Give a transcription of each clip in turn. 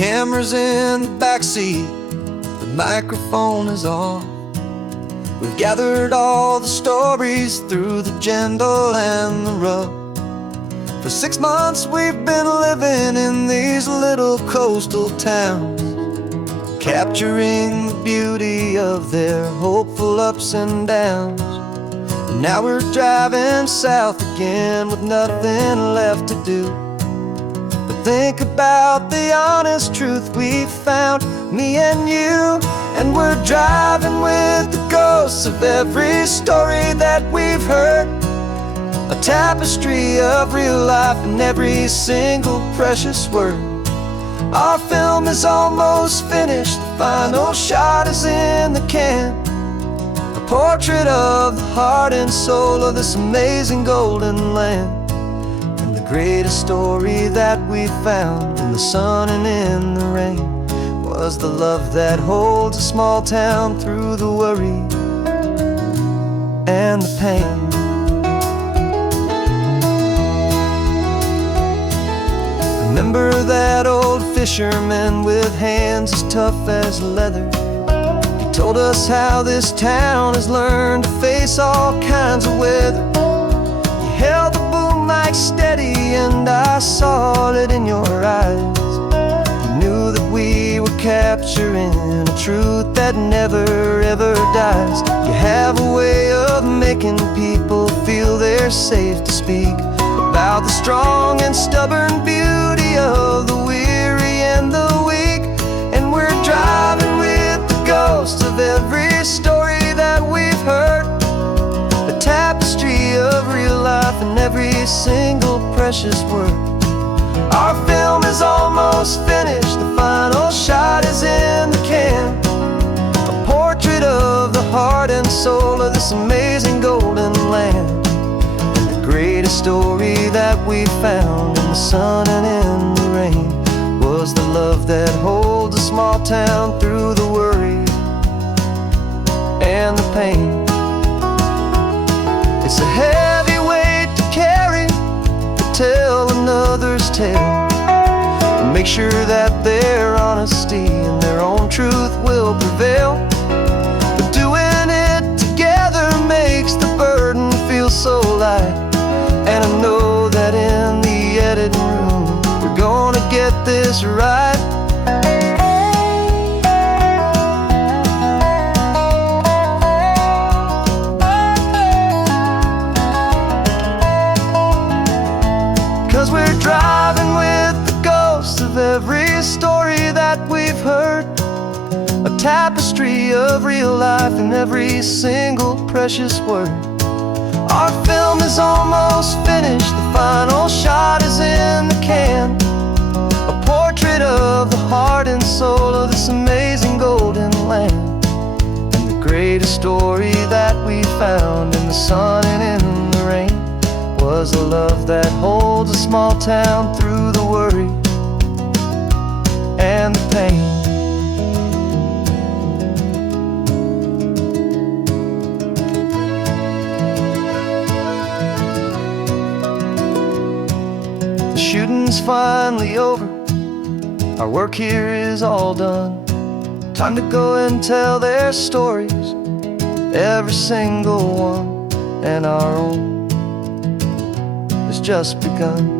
camera's in the backseat, the microphone is on. We've gathered all the stories through the gentle and the rough. For 6 months we've been living in these little coastal towns, capturing the beauty of their hopeful ups and downs. And now we're driving south again with nothing left to do but think about the honest truth we found, me and you. And we're driving with the ghosts of every story that we've heard, a tapestry of real life in every single precious word. Our film is almost finished, the final shot is in the can, a portrait of the heart and soul of this amazing golden land. And the greatest story that we found in the sun and in the rain was the love that holds a small town through the worry and the pain. Remember that old fisherman with hands as tough as leather? He told us how this town has learned to face all kinds of weather. You held the boom mic steady and I saw it in your eyes. You knew that we were capturing a truth that never ever dies. You have a way of making people feel they're safe to speak about the strong and stubborn beauty of the weary and the weak. And we're driving with the ghosts of every story that we've heard, a tapestry of real life in every single precious word. Our film is almost finished, the final shot is in the can, a portrait of the heart and soul of this amazing golden land. Greatest story that we found in the sun and in the rain was the love that holds a small town through the worry and the pain. It's a heavy weight to carry, to tell another's tale, and make sure that their honesty and their own truth will prevail. But doing it together makes the burden feel so light. And I know that in the editing room we're gonna get this right. 'Cause we're driving with the ghosts of every story that we've heard, a tapestry of real life in every single precious word. Our film is almost finished, the final shot is in the can, a portrait of the heart and soul of this amazing golden land. And the greatest story that we found in the sun and in the rain was the love that holds a small town through the worry and the pain. Shooting's finally over, our work here is all done. Time to go and tell their stories, every single one, and our own has just begun.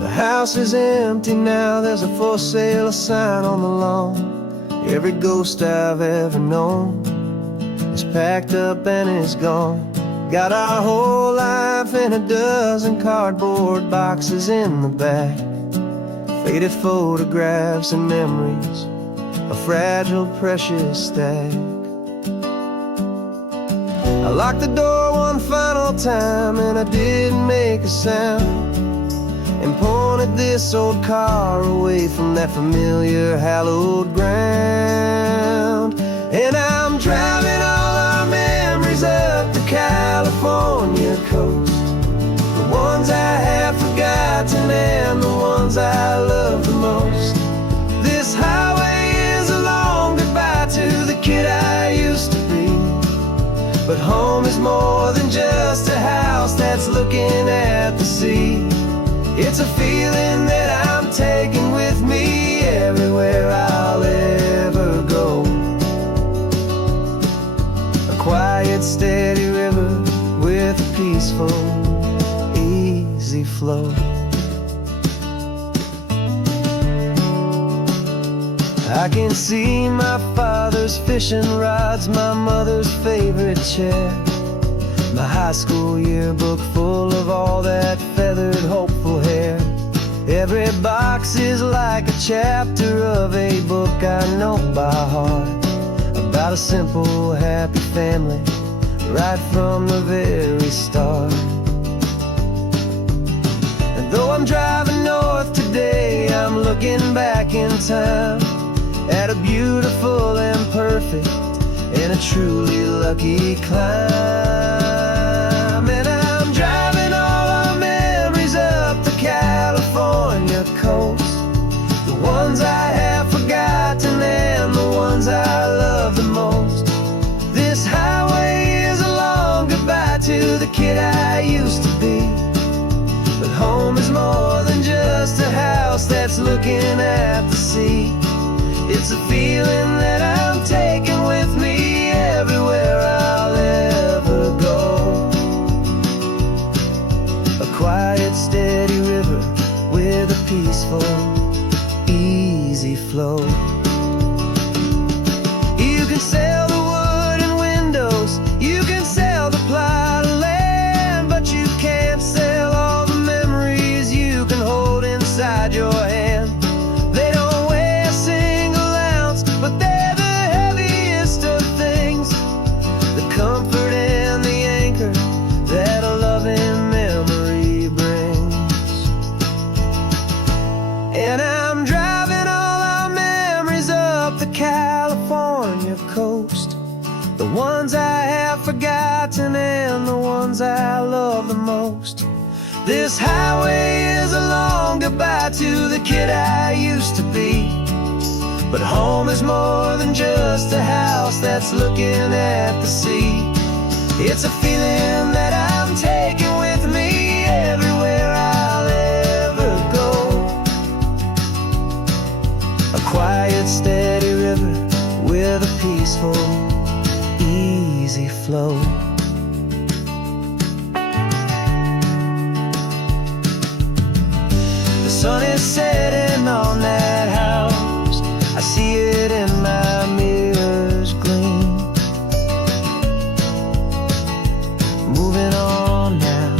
The house is empty now, there's a for sale sign on the lawn. Every ghost I've ever known is packed up and is gone. Got our whole life in a dozen cardboard boxes in the back, faded photographs and memories, a fragile precious stack. I locked the door one final time and I didn't make a sound, and pointed this old car away from that familiar hallowed ground. And I'm driving all our memories up the California coast, the ones I have forgotten I love the most. This highway is a long goodbye to the kid I used to be. But home is more than just a house that's looking at the sea. It's a feeling that I'm taking with me everywhere I'll ever go. A quiet, steady river with a peaceful, easy flow. I can see my father's fishing rods, my mother's favorite chair, my high school yearbook full of all that feathered, hopeful hair. Every box is like a chapter of a book I know by heart, about a simple, happy family right from the very start. And though I'm driving north today, I'm looking back in time at a beautiful and perfect and a truly lucky climb. And I'm driving all our memories up the California coast, the ones I have forgotten and the ones I love the most. This highway is a long goodbye to the kid I used to be. But home is more than just a house that's looking at the sea. It's a feeling that I'm taking with me everywhere I'll ever go. A quiet, steady river with a peaceful, easy flow. You can sail the wooden windows, you can sail the plot of land, but you can't sail all the memories you can hold inside your hand. They don't weigh a single ounce, but they're the heaviest of things, the comfort and the anchor that a loving memory brings. And I'm driving all our memories up the California coast, the ones I have forgotten and the ones I love the most. This highway is a long goodbye to the kid I used to be. But home is more than just a house that's looking at the sea. It's a feeling that I'm taking with me everywhere I'll ever go. A quiet, steady river with a peaceful, easy flow. The sun is setting on that house, I see it in my mirror's gleam. Moving on now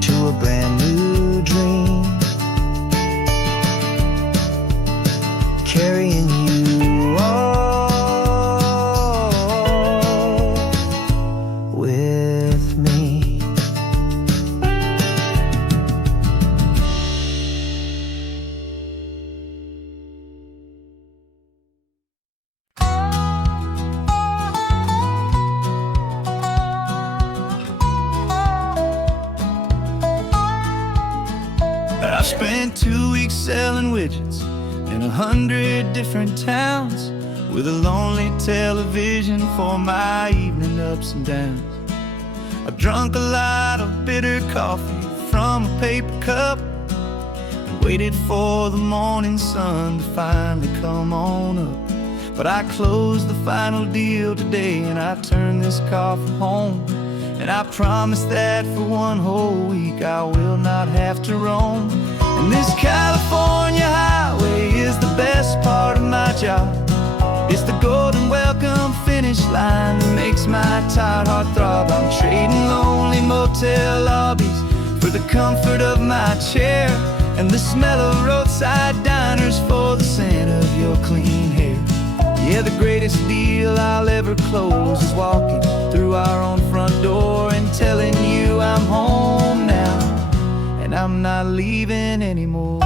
to a brand new dream, carrying you all with me. I spent 2 weeks selling widgets in 100 different towns, with a lonely television for my evening ups and downs. I drunk a lot of bitter coffee from a paper cup and waited for the morning sun to finally come on up. But I closed the final deal today and I turned this coffee home. And I promise that for one whole week I will not have to roam. And this California highway is the best part of my job. It's the golden welcome finish line that makes my tired heart throb. I'm trading lonely motel lobbies for the comfort of my chair, and the smell of roadside diners for the scent of your clean hair. Yeah, the greatest deal I'll ever close is walking through our own front door and telling you I'm home now, and I'm not leaving anymore.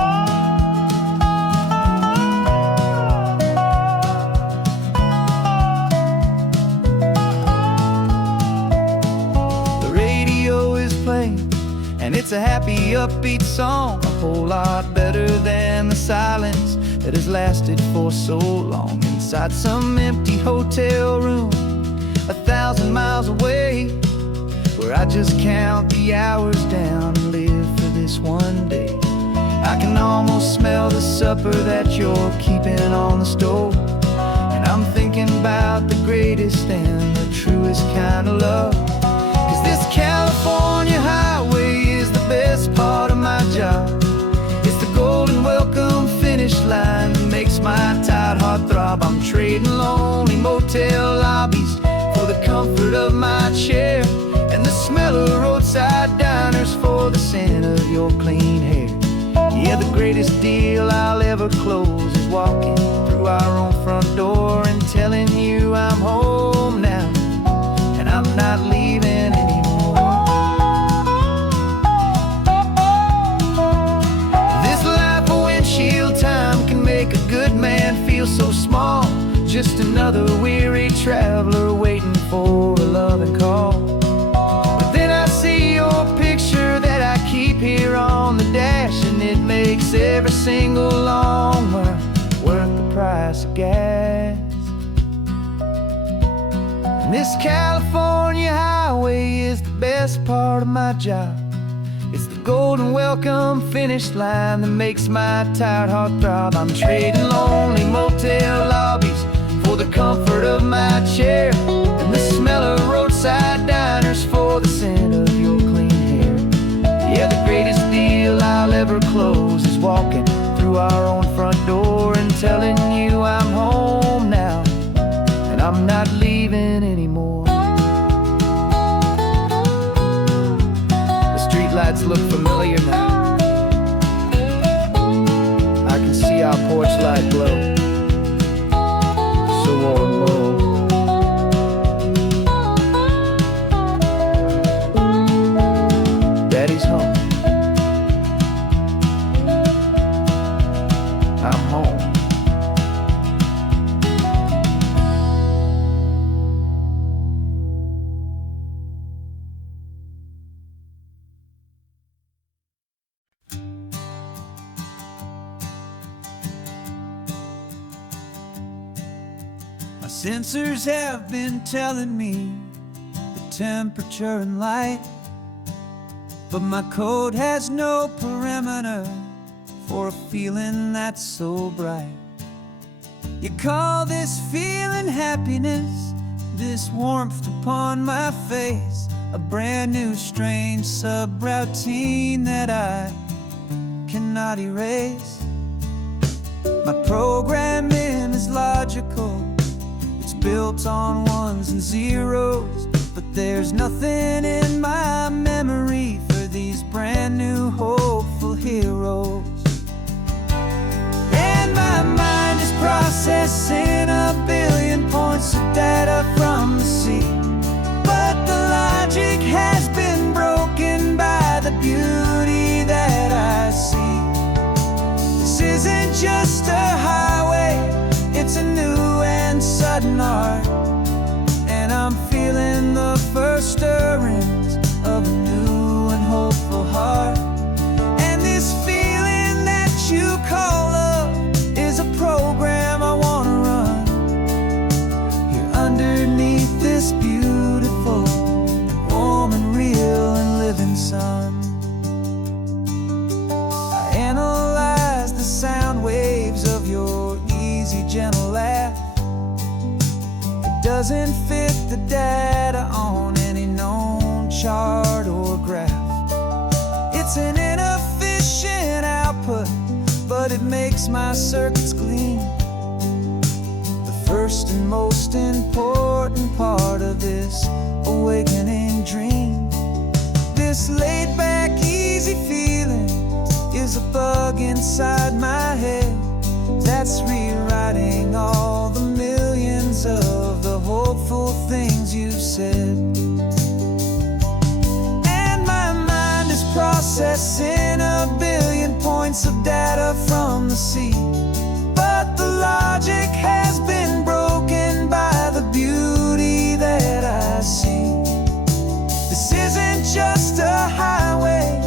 The radio is playing, and it's a happy, upbeat song, a whole lot better than the silence that has lasted for so long. Inside some empty hotel room 1,000 miles away, where I just count the hours down and live for this one day. I can almost smell the supper that you're keeping on the stove, and I'm thinking about the greatest and the truest kind of love. 'Cause this California highway is the best part of my job. It's the golden welcome finish line that makes my tired heart throb. I'm trading lonely motel lobbies for the comfort of my chair, and the smell of roadside diners for the scent of your clean hair. Yeah, the greatest deal I'll ever close is walking through our own front door and telling you I'm home now, and I'm not leaving anymore. This life of windshield time can make a good man feel so small, just another weary traveler waiting for a loving call. But then I see your picture that I keep here on the dash, and it makes every single long mile worth the price of gas. And this California highway is the best part of my job. It's the golden welcome finish line that makes my tired heart throb. I'm trading lonely motel lobbies for the comfort of my chair, and the smell of roadside diners for the scent of your clean hair. Yeah, the greatest deal I'll ever close is walking through our own front door and telling you I'm home now, and I'm not leaving anymore. The streetlights look familiar now. I can see our porch light glow, so warm, low. Daddy's home. I'm home. My sensors have been telling me the temperature and light, but my code has no perimeter for a feeling that's so bright. You call this feeling happiness, this warmth upon my face, a brand new strange subroutine that I cannot erase. My programming is logical, it's built on ones and zeros, but there's nothing in my memory for these brand new hopeful heroes. And my mind is processing a billion points of data from the sea, but the logic has been broken by the beauty that I see. This isn't just a highway, it's a new and sudden art, and I'm feeling the first stirrings of a new and hopeful heart. And this feeling that you call love is a program I wanna run here underneath this beautiful and warm and real and living sun. I analyze the sound waves of your easy, gentle laugh. It doesn't fit the data on any known chart or graph. It's an inefficient output, but it makes my circuits gleam. The first and most important part of this awakening dream. This laid-back, easy feeling is a bug inside my head that's rewriting all the millions of the hopeful things you've said. And my mind is processing a billion points of data from the sea, but the logic has been broken by the beauty that I see. This isn't just a highway,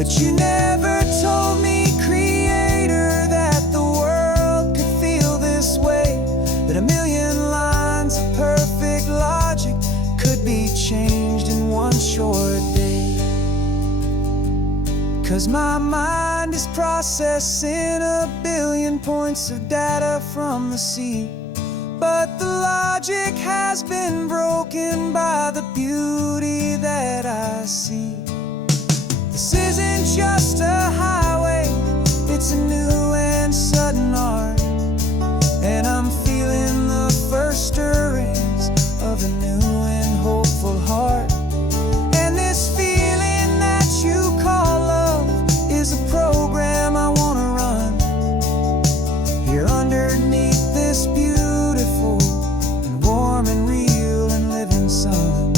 But you never told me, Creator, that the world could feel this way, that a million lines of perfect logic could be changed in one short day. 'Cause my mind is processing a billion points of data from the sea, but the logic has been broken by the beauty that I see. This isn't just a highway, it's a new and sudden art, and I'm feeling the first stirrings of a new and hopeful heart. And this feeling that you call love is a program I wanna run here underneath this beautiful and warm and real and living sun.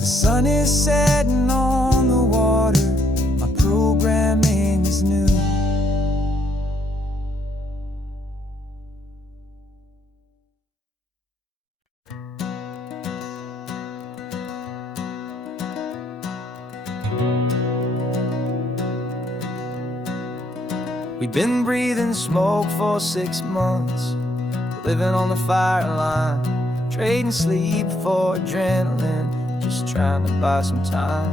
The sun is setting on the water, my programming is new. We've been breathing smoke for 6 months, living on the fire line, trading sleep for adrenaline, just trying to buy some time.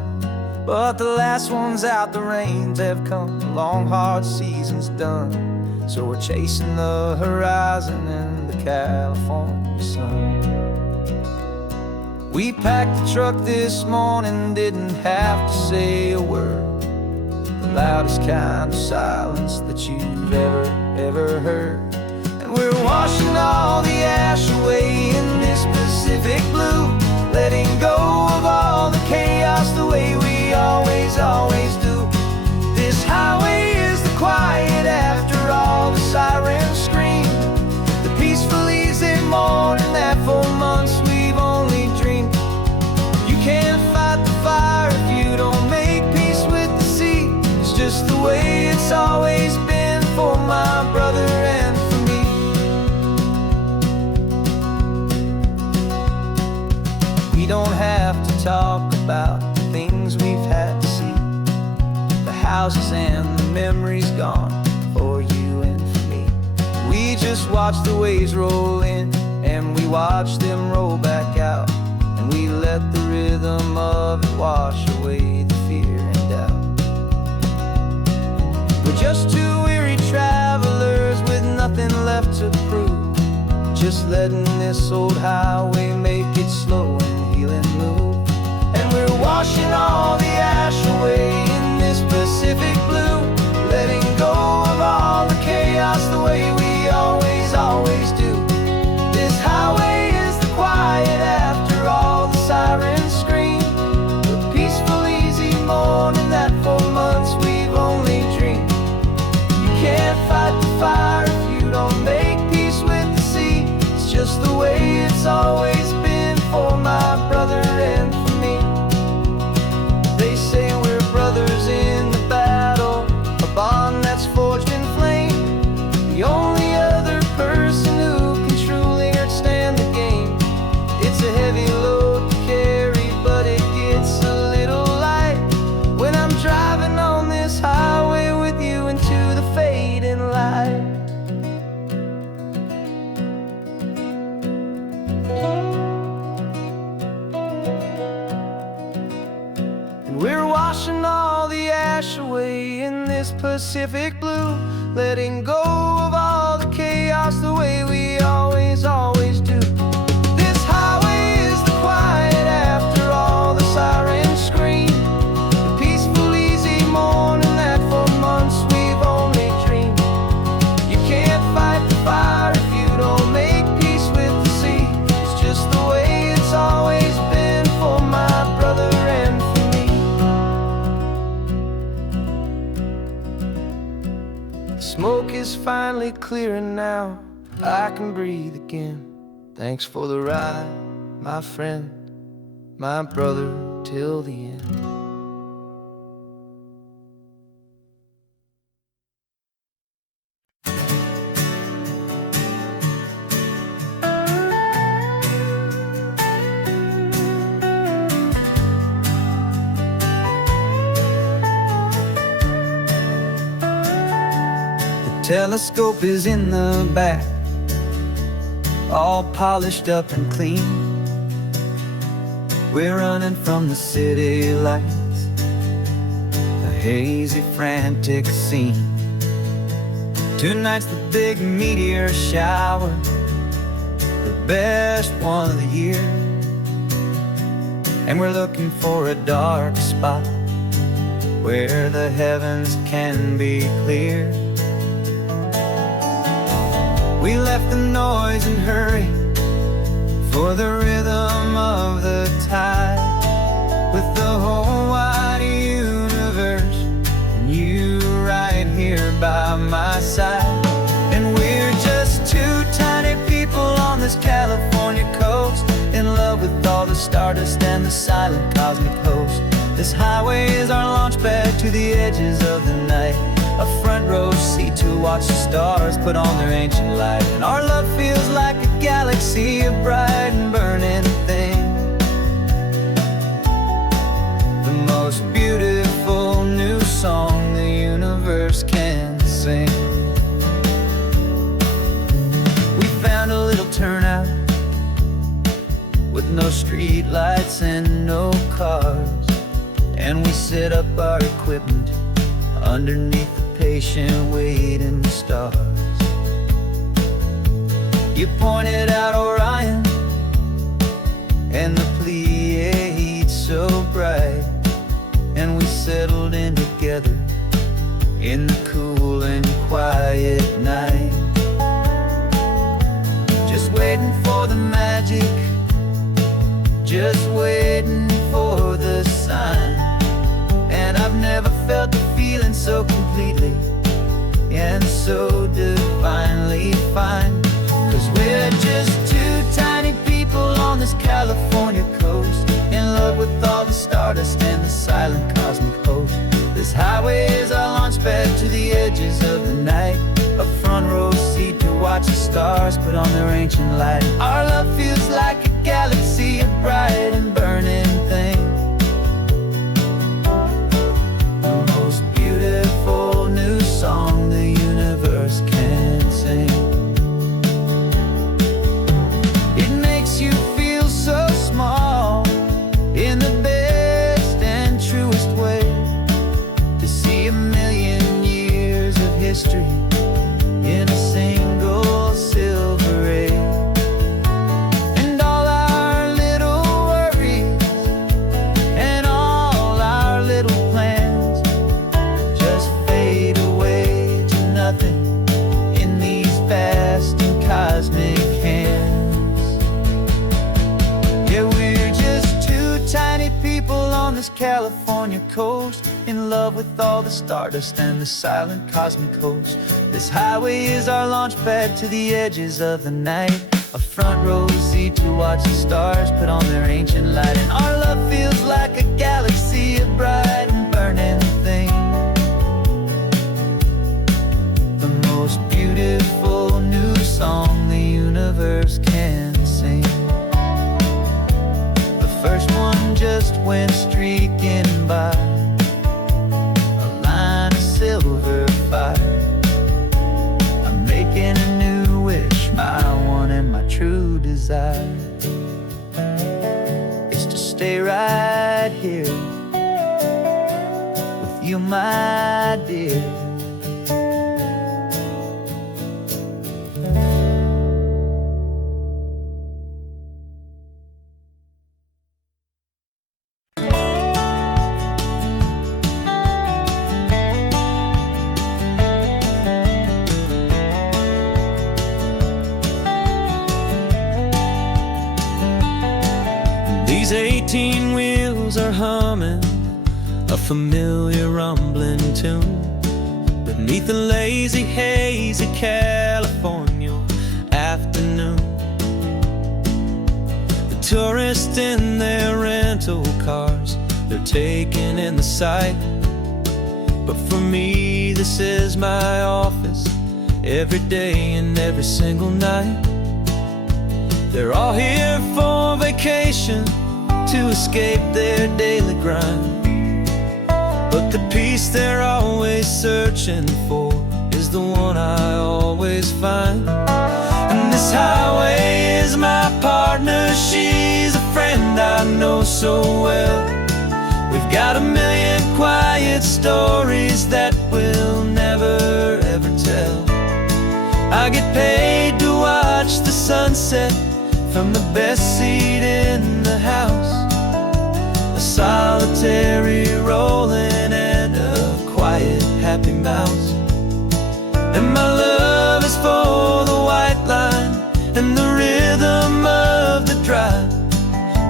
But the last one's out, the rains have come, the long hard season's done, so we're chasing the horizon in the California sun. We packed the truck this morning, didn't have to say a word, the loudest kind of silence that you've ever heard. And we're washing all the ash away in this Pacific blue, letting go of all the chaos the way we always do. This highway is the quiet after all the sirens scream, the peaceful easy morning that for months we've only dreamed. You can't fight the fire if you don't make peace with the sea. It's just the way it's always been for my brother and for me. We don't have to talk about the things we've had to see, the houses and the memories gone for you and for me. We just watch the waves roll in and we watch them roll back out, and we let the rhythm of it wash away the fear and doubt. We're just two weary travelers with nothing left to prove, just letting this old highway make it slow and healing move. And we're washing all the ash away in this Pacific blue, letting go of all the chaos the way we always do. This highway is the quiet after all the sirens scream, the peaceful easy morning that for months we've only dreamed. You can't fight the fire if you don't make peace with the sea. It's just the way it's always been for my brother and for me. They say we're brothers in the battle, a bond that's forged in flame, the only other person who can truly understand the game. It's a heavy load to carry, but it gets a little light when I'm driving on this highway with you into the fading light. And we're washing all the ash away in this Pacific blue, letting go of all the chaos the way we always do. This highway is the quiet after all the sirens scream, the peaceful easy morning that for months we've only dreamed. You can't fight the fire if you don't make peace with the sea. It's just the way it's always been for my brother and for me. The smoke is finally clearing now, I can breathe again. Thanks for the ride, my friend, my brother, till the end. Telescope is in the back, all polished up and clean. We're running from the city lights, a hazy, frantic scene. Tonight's the big meteor shower, the best one of the year. And we're looking for a dark spot where the heavens can be clear. We left the noise and hurry for the rhythm of the tide, with the whole wide universe and you right here by my side. And we're just two tiny people on this California coast, in love with all the stardust and the silent cosmic host. This highway is our launch pad to the edges of the night, a front row seat to watch the stars put on their ancient light. And our love feels like a galaxy, a bright and burning thing, the most beautiful new song the universe can sing. We found a little turnout with no street lights and no cars, and we set up our equipment underneath the patient waiting stars. You pointed out Orion and the Pleiades so bright, and we settled in together in the cool and quiet night, just waiting for the magic, just waiting for the sign. And I've never felt the feeling so completely and so divinely fine. 'Cause we're just two tiny people on this California coast, in love with all the stardust and the silent cosmic host. This highway is our launch pad to the edges of the night, a front row seat to watch the stars put on their ancient light. Our love feels like a galaxy, a bright and burning thing, the most beautiful new song the universe can sing. It makes you feel so small in the best and truest way, to see a million years of history in a single silver ray. And all our little worries and all our little plans just fade away to nothing in these vast and cosmic hands. Yeah, we're just two tiny people on this California coast, in love with all the stardust and the silent cosmic host. This highway is our launch pad to the edges of the night, a front row seat to watch the stars put on their ancient light. And our love feels like a galaxy, a bright and burning thing, the most beautiful new song the universe can sing. The first one just went streaking by, a line of silver fire. I'm making a new wish, my one and my true desire is to stay right here with you, my dear. These 18 wheels are humming a familiar rumbling tune beneath the lazy haze of California afternoon. The tourists in their rental cars, they're taking in the sight, but for me this is my office, every day and every single night. They're all here for vacation, to escape their daily grind, but the peace they're always searching for is the one I always find. And this highway is my partner, she's a friend I know so well. We've got a million quiet stories that we'll never ever tell. I get paid to watch the sunset from the best seat in the house. A solitary rolling and a quiet happy mouse. And my love is for the white line and the rhythm of the drive.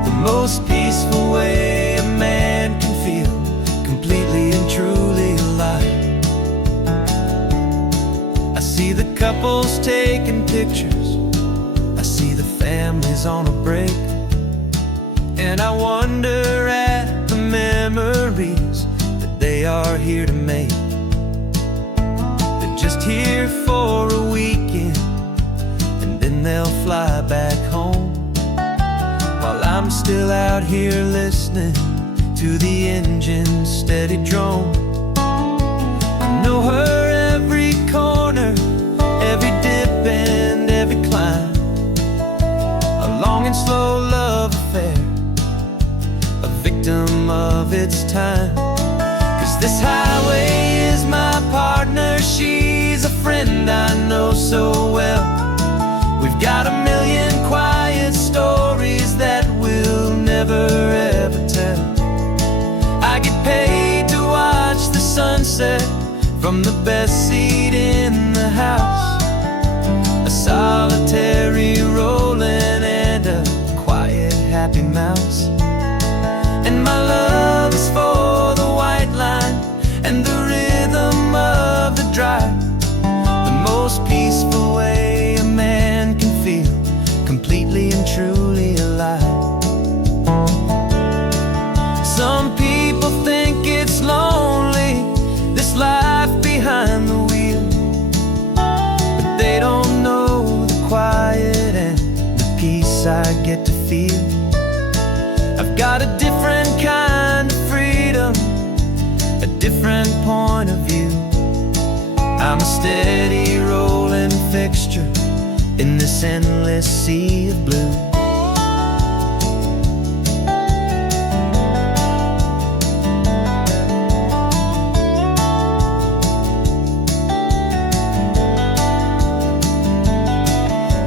The most peaceful way a man can feel completely and truly alive. I see the couples taking pictures, I see the families on a break, and I wonder at the memories that they are here to make. They're just here for a weekend and then they'll fly back home, while I'm still out here listening to the engine's steady drone. I know her every corner, every dip and every climb. A long and slow love affair, a victim of its time. 'Cause this highway is my partner, she's a friend I know so well. We've got a million quiet stories that we'll never ever tell. I get paid to watch the sunset from the best seat in the house. A solitary rolling and a quiet happy mouse. And my love is for the white line and the rhythm of the drive. The most peaceful way a man can feel completely and truly alive. Some people think it's lonely, this life behind the wheel, but they don't know the quiet and the peace I get to feel. I've got a different kind of freedom, a different point of view. I'm a steady rolling fixture in this endless sea of blue.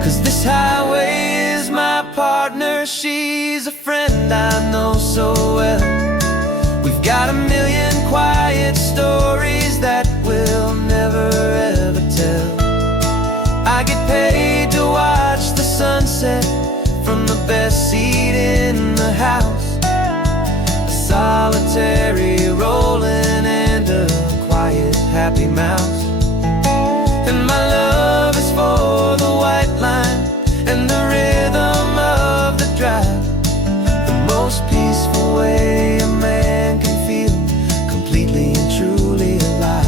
'Cause this highway is my partner, she's a friend I know so well. We've got a million quiet stories that we'll never ever tell. I get paid to watch the sunset from the best seat in the house. A solitary rolling and a quiet happy mouse. And my love is for the white line and the rhythm of the drive. The most peaceful way a man can feel completely and truly alive.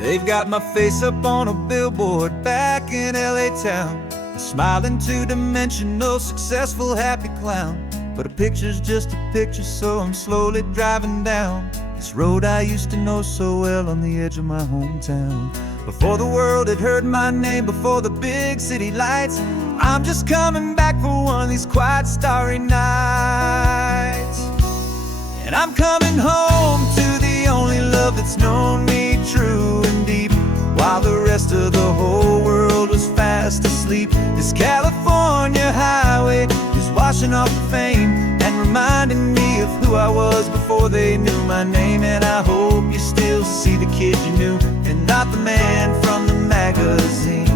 They've got my face up on a billboard back in LA town, a smiling two-dimensional, successful, happy clown. But a picture's just a picture, so I'm slowly driving down this road I used to know so well on the edge of my hometown. Before the world had heard my name, before the big city lights, I'm just coming back for one of these quiet, starry nights. And I'm coming home to the only love that's known me true and deep, while the rest of the whole world was fast asleep. This California highway is washing off the fame and reminding me of who I was before they knew my name. And I hope you still see the kid you knew and not the man from the magazine.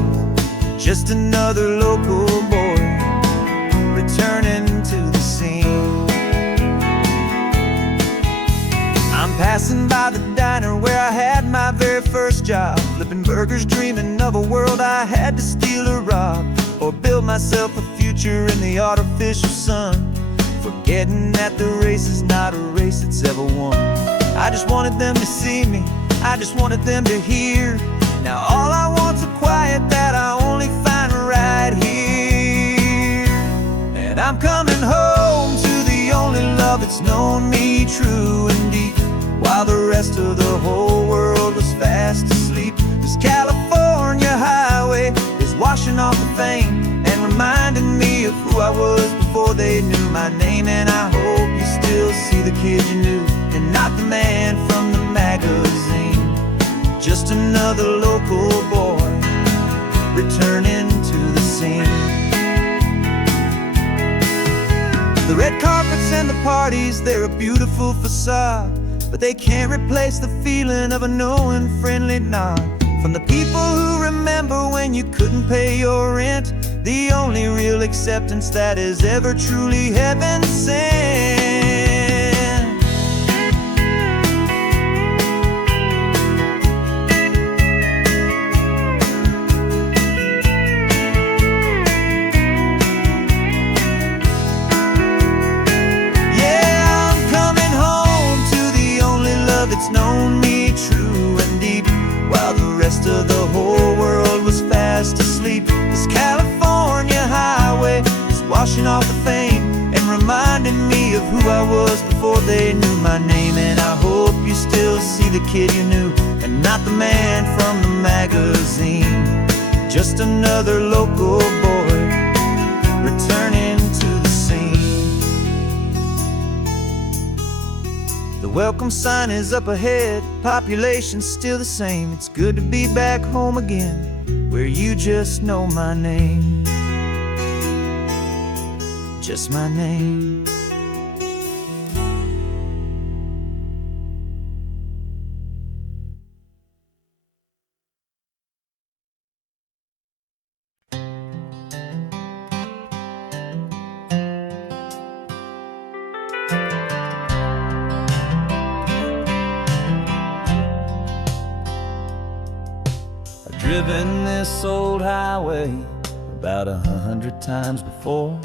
Just another local boy returning to the scene. I'm passing by the diner where I had my very first job, flipping burgers, dreaming of a world I had to steal or rob, or build myself a future in the artificial sun. forgetting that the race is not a race that's ever won. I just wanted them to see me, I just wanted them to hear. Now all I want's a quiet that I only find right here. And I'm coming home to the only love that's known me true and deep, while the rest of the whole world was fast asleep. This California highway is washing off the fame and reminding me of who I was before they knew my name. And I hope you still see the kid you knew, and not the man from the magazine. Just another local boy returning to the scene. The red carpets and the parties, they're a beautiful facade, but they can't replace the feeling of a knowing friendly nod from the people who remember when you couldn't pay your rent. The only real acceptance that has ever truly heaven sent. It's known me true and deep, while the rest of the whole world was fast asleep. This California highway is washing off the fame and reminding me of who I was before they knew my name. And I hope you still see the kid you knew, and not the man from the magazine. Just another local boy returning to the scene. The welcome sign is up ahead, population's still the same. It's good to be back home again, where you just know my name. Just my name. Driven this old highway about 100 times before,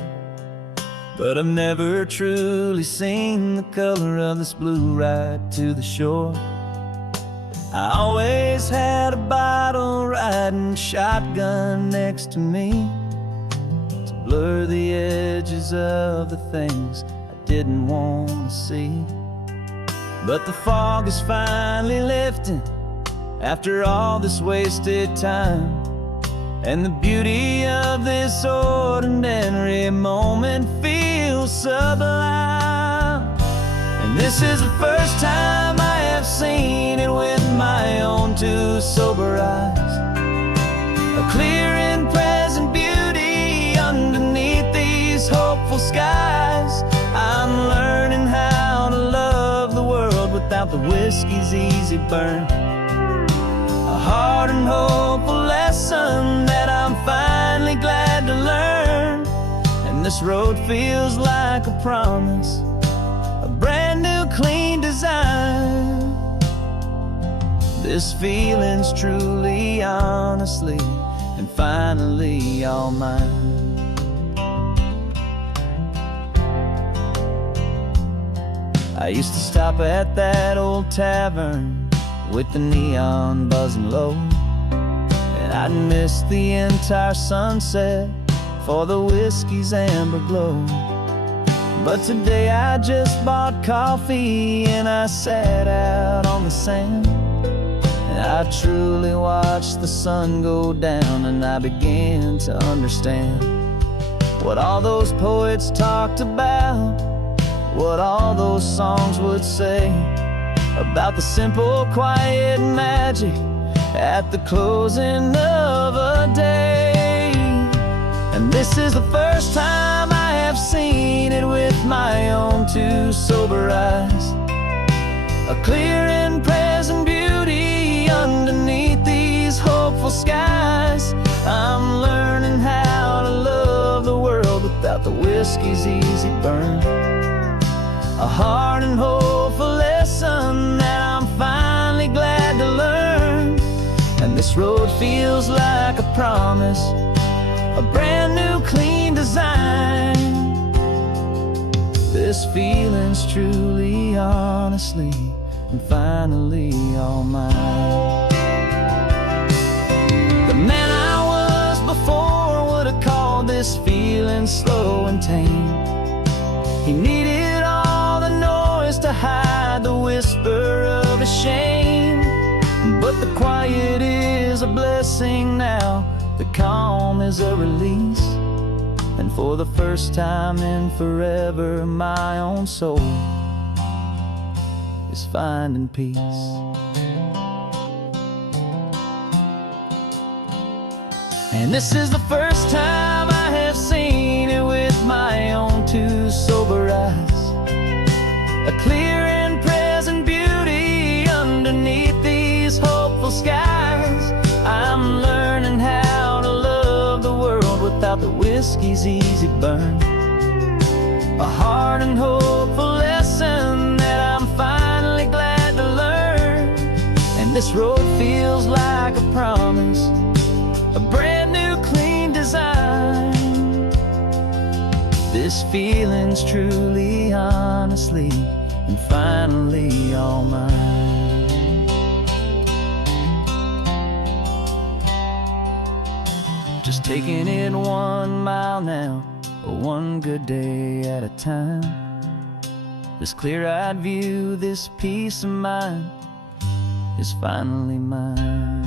but I've never truly seen the color of this blue right to the shore. I always had a bottle riding shotgun next to me to blur the edges of the things I didn't want to see. But the fog is finally lifting after all this wasted time, and the beauty of this ordinary moment feels sublime. And this is the first time I have seen it with my own two sober eyes, a clear and present beauty underneath these hopeful skies. I'm learning how to love the world without the whiskey's easy burn, a hard and hopeful lesson that I'm finally glad to learn. And this road feels like a promise, a brand new clean design. This feeling's truly, honestly, and finally all mine. I used to stop at that old tavern with the neon buzzing low, and I'd miss the entire sunset for the whiskey's amber glow. But today I just bought coffee and I sat out on the sand, and I truly watched the sun go down, and I began to understand what all those poets talked about, what all those songs would say about the simple, quiet magic at the closing of a day. And this is the first time I have seen it with my own two sober eyes, a clear and present beauty underneath these hopeful skies. I'm learning how to love the world without the whiskey's easy burn, a hard and hopeful lesson that I'm finally glad to learn. And this road feels like a promise, a brand new clean design. This feeling's truly, honestly, and finally all mine. The man I was before would have called this feeling slow and tame. He needed all the noise to hide the whisper of his shame. But the quiet is a blessing now, the calm is a release. And for the first time in forever, my own soul is finding peace. And this is the first time I have seen it with my own two sober eyes. A clear and present beauty underneath these hopeful skies. I'm learning how to love the world without the whiskey's easy burn. A hard and hopeful lesson that I'm finally glad to learn. And this road feels like a promise, a brand new clean design. This feeling's truly, honestly, and finally all mine. Just taking it 1 mile now, one good day at a time. This clear-eyed view, this peace of mind is finally mine.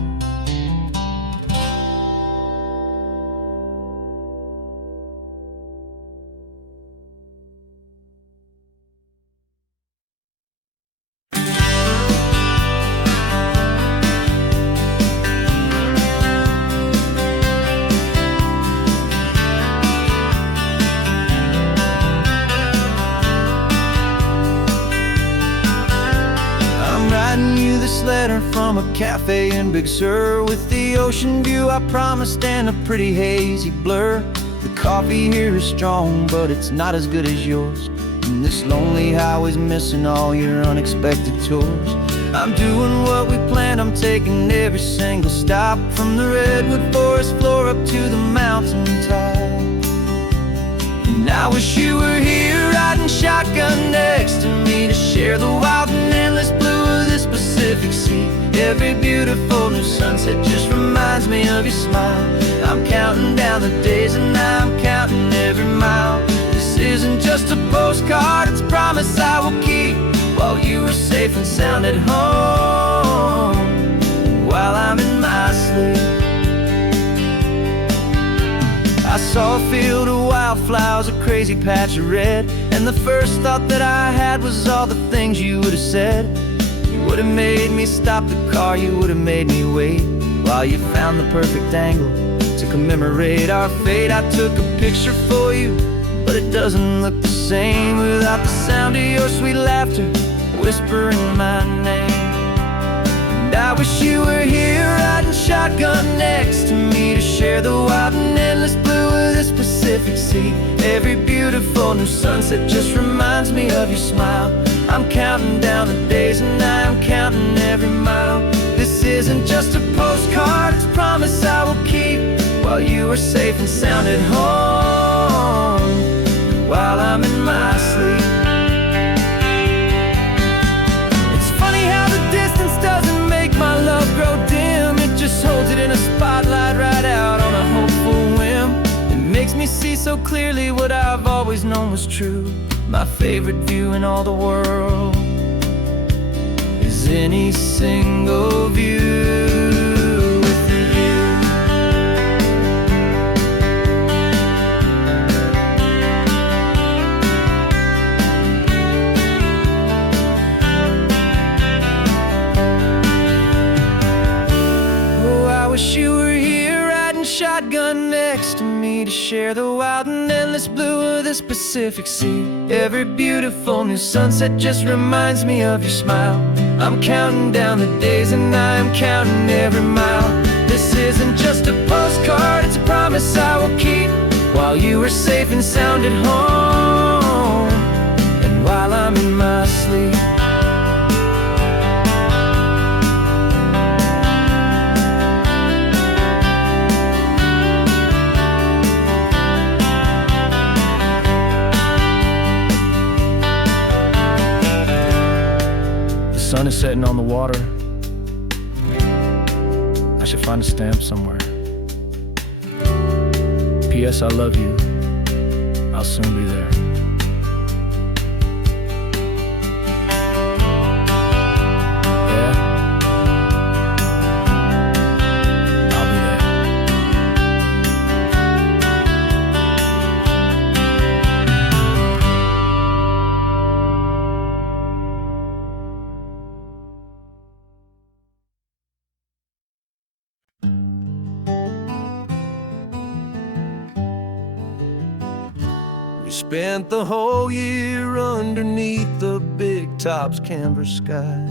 Letter from a cafe in Big Sur with the ocean view I promised and a pretty hazy blur. The coffee here is strong, but it's not as good as yours. And this lonely highway's missing all your unexpected tours. I'm doing what we planned, I'm taking every single stop, from the redwood forest floor up to the mountain top. And I wish you were here riding shotgun next to me to share the wild and endless blue of this Pacific Sea. Every beautiful new sunset just reminds me of your smile. I'm counting down the days and I'm counting every mile. This isn't just a postcard, it's a promise I will keep, while you are safe and sound at home, while I'm in my sleep. I saw a field of wildflowers, a crazy patch of red, and the first thought that I had was all the things you would have said. You would have made me stop the car, you would have made me wait, while you found the perfect angle to commemorate our fate. I took a picture for you, but it doesn't look the same without the sound of your sweet laughter whispering my name. And I wish you were here riding shotgun next to me to share the wild and endless blue of this Pacific Sea. Every beautiful new sunset just reminds me of your smile. I'm counting down the days and I'm counting every mile. This isn't just a postcard, it's a promise I will keep, while you are safe and sound at home, while I'm in my sleep. It's funny how the distance doesn't make my love grow dim. It just holds it in a spotlight right out on a hopeful whim. It makes me see so clearly what I've always known was true. My favorite view in all the world is any single view with you. Oh, I wish you were here riding shotgun next to me to share the wild and endless blue of this Pacific Sea. Every beautiful new sunset just reminds me of your smile. I'm counting down the days and I'm counting every mile. This isn't just a postcard, it's a promise I will keep, while you are safe and sound at home, and while I'm in my sleep. setting on the water. I should find a stamp somewhere. P.S. I love you. I'll soon be there. Yeah? I'll be there. We spent the whole year underneath the big top's canvas sky,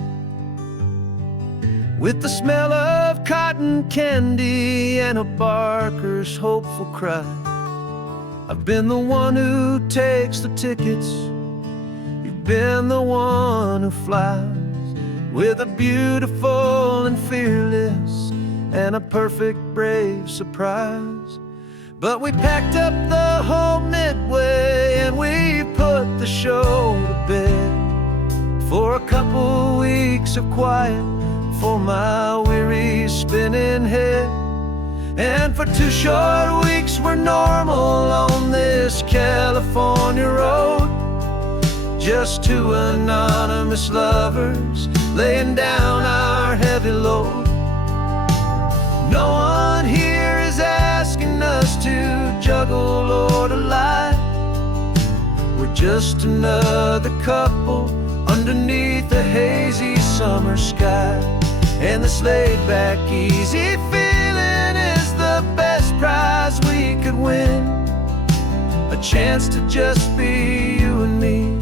with the smell of cotton candy and a barker's hopeful cry. I've been the one who takes the tickets, you've been the one who flies, with a beautiful and fearless and a perfect brave surprise. But we packed up the whole Midway and we put the show to bed for a couple weeks of quiet for my weary spinning head. And for 2 short weeks we're normal on this California road, just 2 anonymous lovers laying down our heavy load. No one here is asking us to juggle or to lie. We're just another couple underneath a hazy summer sky. And this laid-back, easy feeling is the best prize we could win, a chance to just be you and me,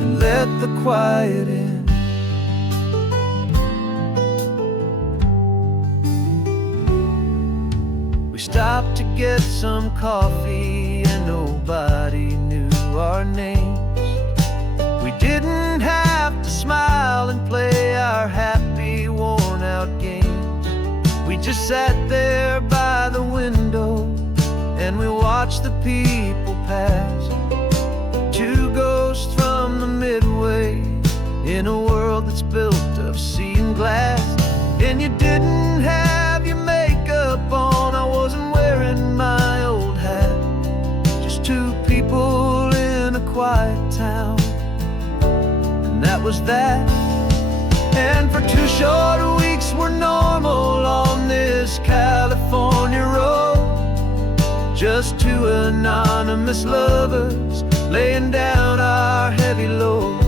and let the quiet in. We stopped to get some coffee and nobody knew our names. We didn't have to smile and play our happy, worn-out games. We just sat there by the window and we watched the people pass. 2 ghosts from the Midway in a world that's built of sea and glass. And you didn't have your makeup on, I wasn't wearing my old hat. Just 2 people in a quiet town, and that was that. And for 2 short weeks we're normal on this California road, just 2 anonymous lovers laying down our heavy load.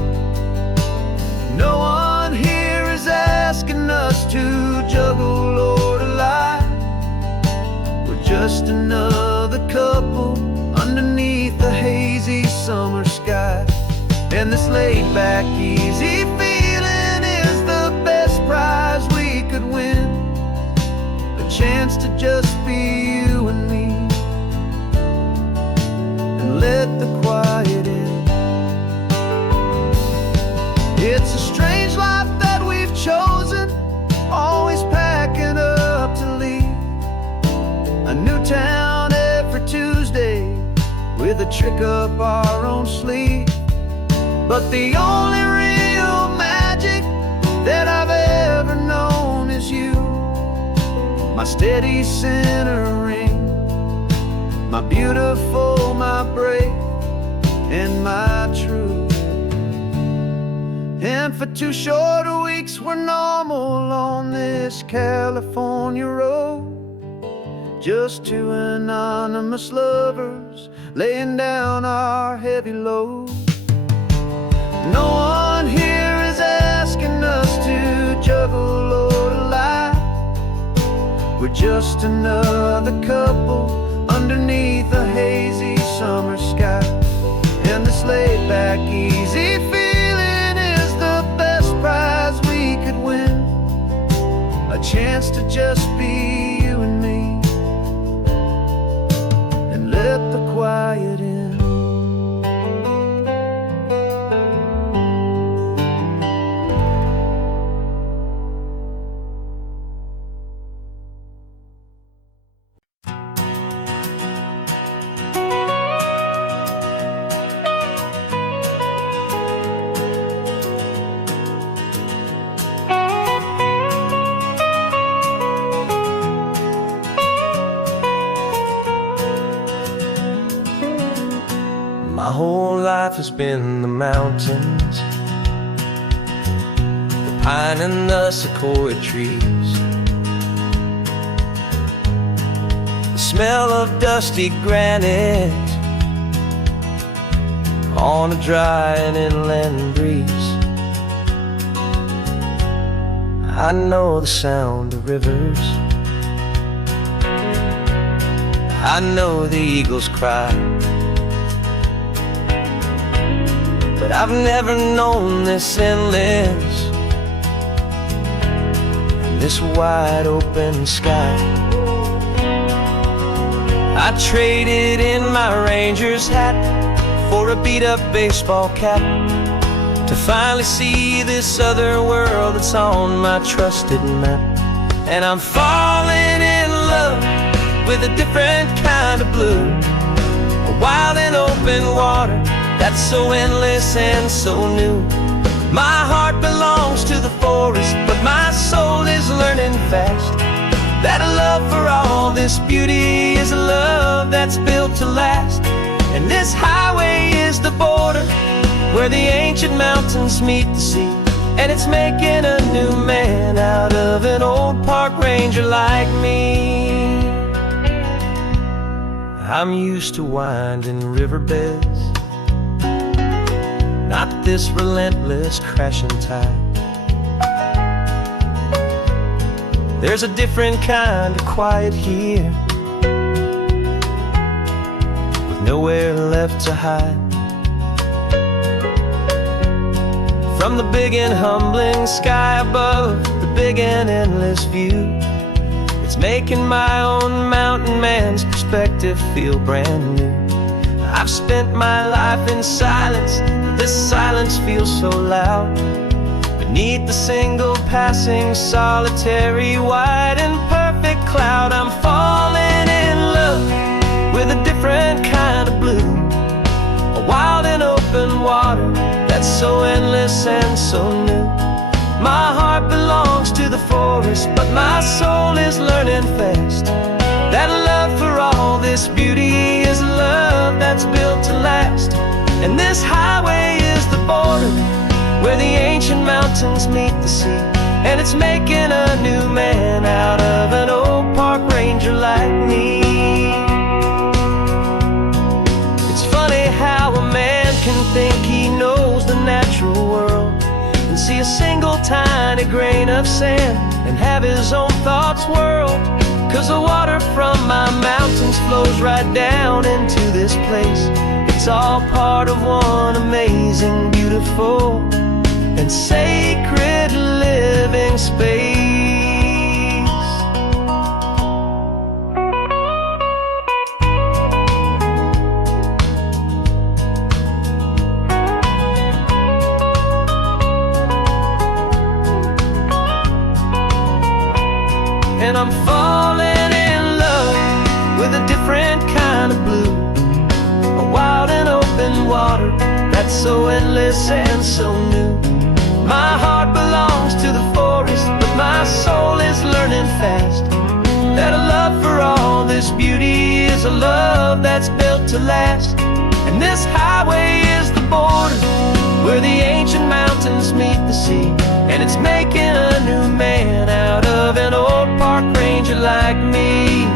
No one here is asking us to juggle or to lie. We're just another couple underneath the hazy summer sky. And this laid-back, easy feeling is the best prize we could win, a chance to just be you and me, and let the quiet in. It's a strange life that we've chosen, always packing up to leave a new town every Tuesday with a trick up our own sleeve. But the only real magic that I've ever known is you, my steady centering, my beautiful, my brave, and my true. And for 2 short weeks we're normal on this California road, just 2 anonymous lovers laying down our heavy load. No one here is asking us to juggle or to lie. We're just another couple underneath a hazy summer sky. And this laid-back, easy feeling is the best prize we could win, a chance to just be you and me, and let the quiet in. My whole life has been the mountains, the pine and the sequoia trees, the smell of dusty granite on a dry and inland breeze. I know the sound of rivers, I know the eagles cry, but I've never known this endless, this wide open sky. I traded in my Ranger's hat for a beat-up baseball cap, to finally see this other world that's on my trusted map. And I'm falling in love with a different kind of blue, a wild and open water that's so endless and so new. My heart belongs to the forest, but my soul is learning fast that a love for all this beauty is a love that's built to last. And this highway is the border where the ancient mountains meet the sea, and it's making a new man out of an old park ranger like me. I'm used to winding riverbeds, not this relentless crashing tide. There's a different kind of quiet here, with nowhere left to hide. From the big and humbling sky above, the big and endless view, it's making my own mountain man's perspective feel brand new. I've spent my life in silence, this silence feels so loud. Beneath the single passing solitary white and perfect cloud, I'm falling in love with a different kind of blue, a wild and open water that's so endless and so new. My heart belongs to the forest, but my soul is learning fast that love for all this beauty is a love that's built to last. And this highway is the border where the ancient mountains meet the sea, and it's making a new man out of an old park ranger like me. It's funny how a man can think he knows the natural world and see a single tiny grain of sand and have his own thoughts whirled. 'Cause the water from my mountains flows right down into this place. It's all part of one amazing, beautiful, and sacred living space. And I'm falling in love with a different kind of blue, a wild and open water that's so endless and so new. My heart belongs to the forest, but my soul is learning fast that a love for all this beauty is a love that's built to last. And this highway is the border where the ancient mountains meet the sea, and it's making a new man out of an old park ranger like me.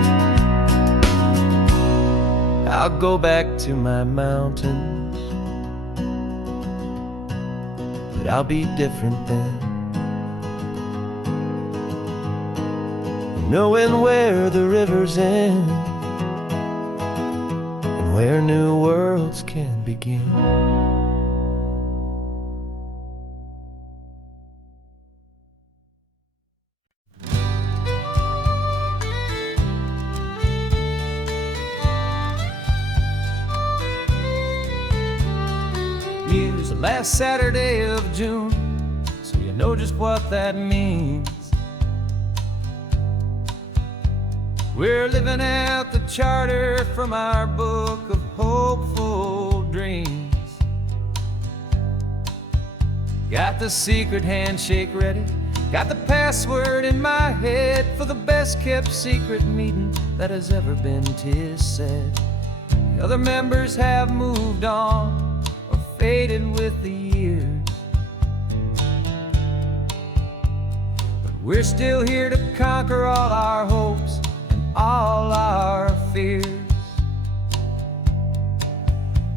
I'll go back to my mountains, but I'll be different then, knowing where the rivers end and where new worlds can begin. Last Saturday of June, so you know just what that means. We're living out the charter from our book of hopeful dreams. Got the secret handshake ready, got the password in my head for the best kept secret meeting that has ever been, 'tis said. The other members have moved on or faded with the years, but we're still here to conquer all our hopes and all our fears.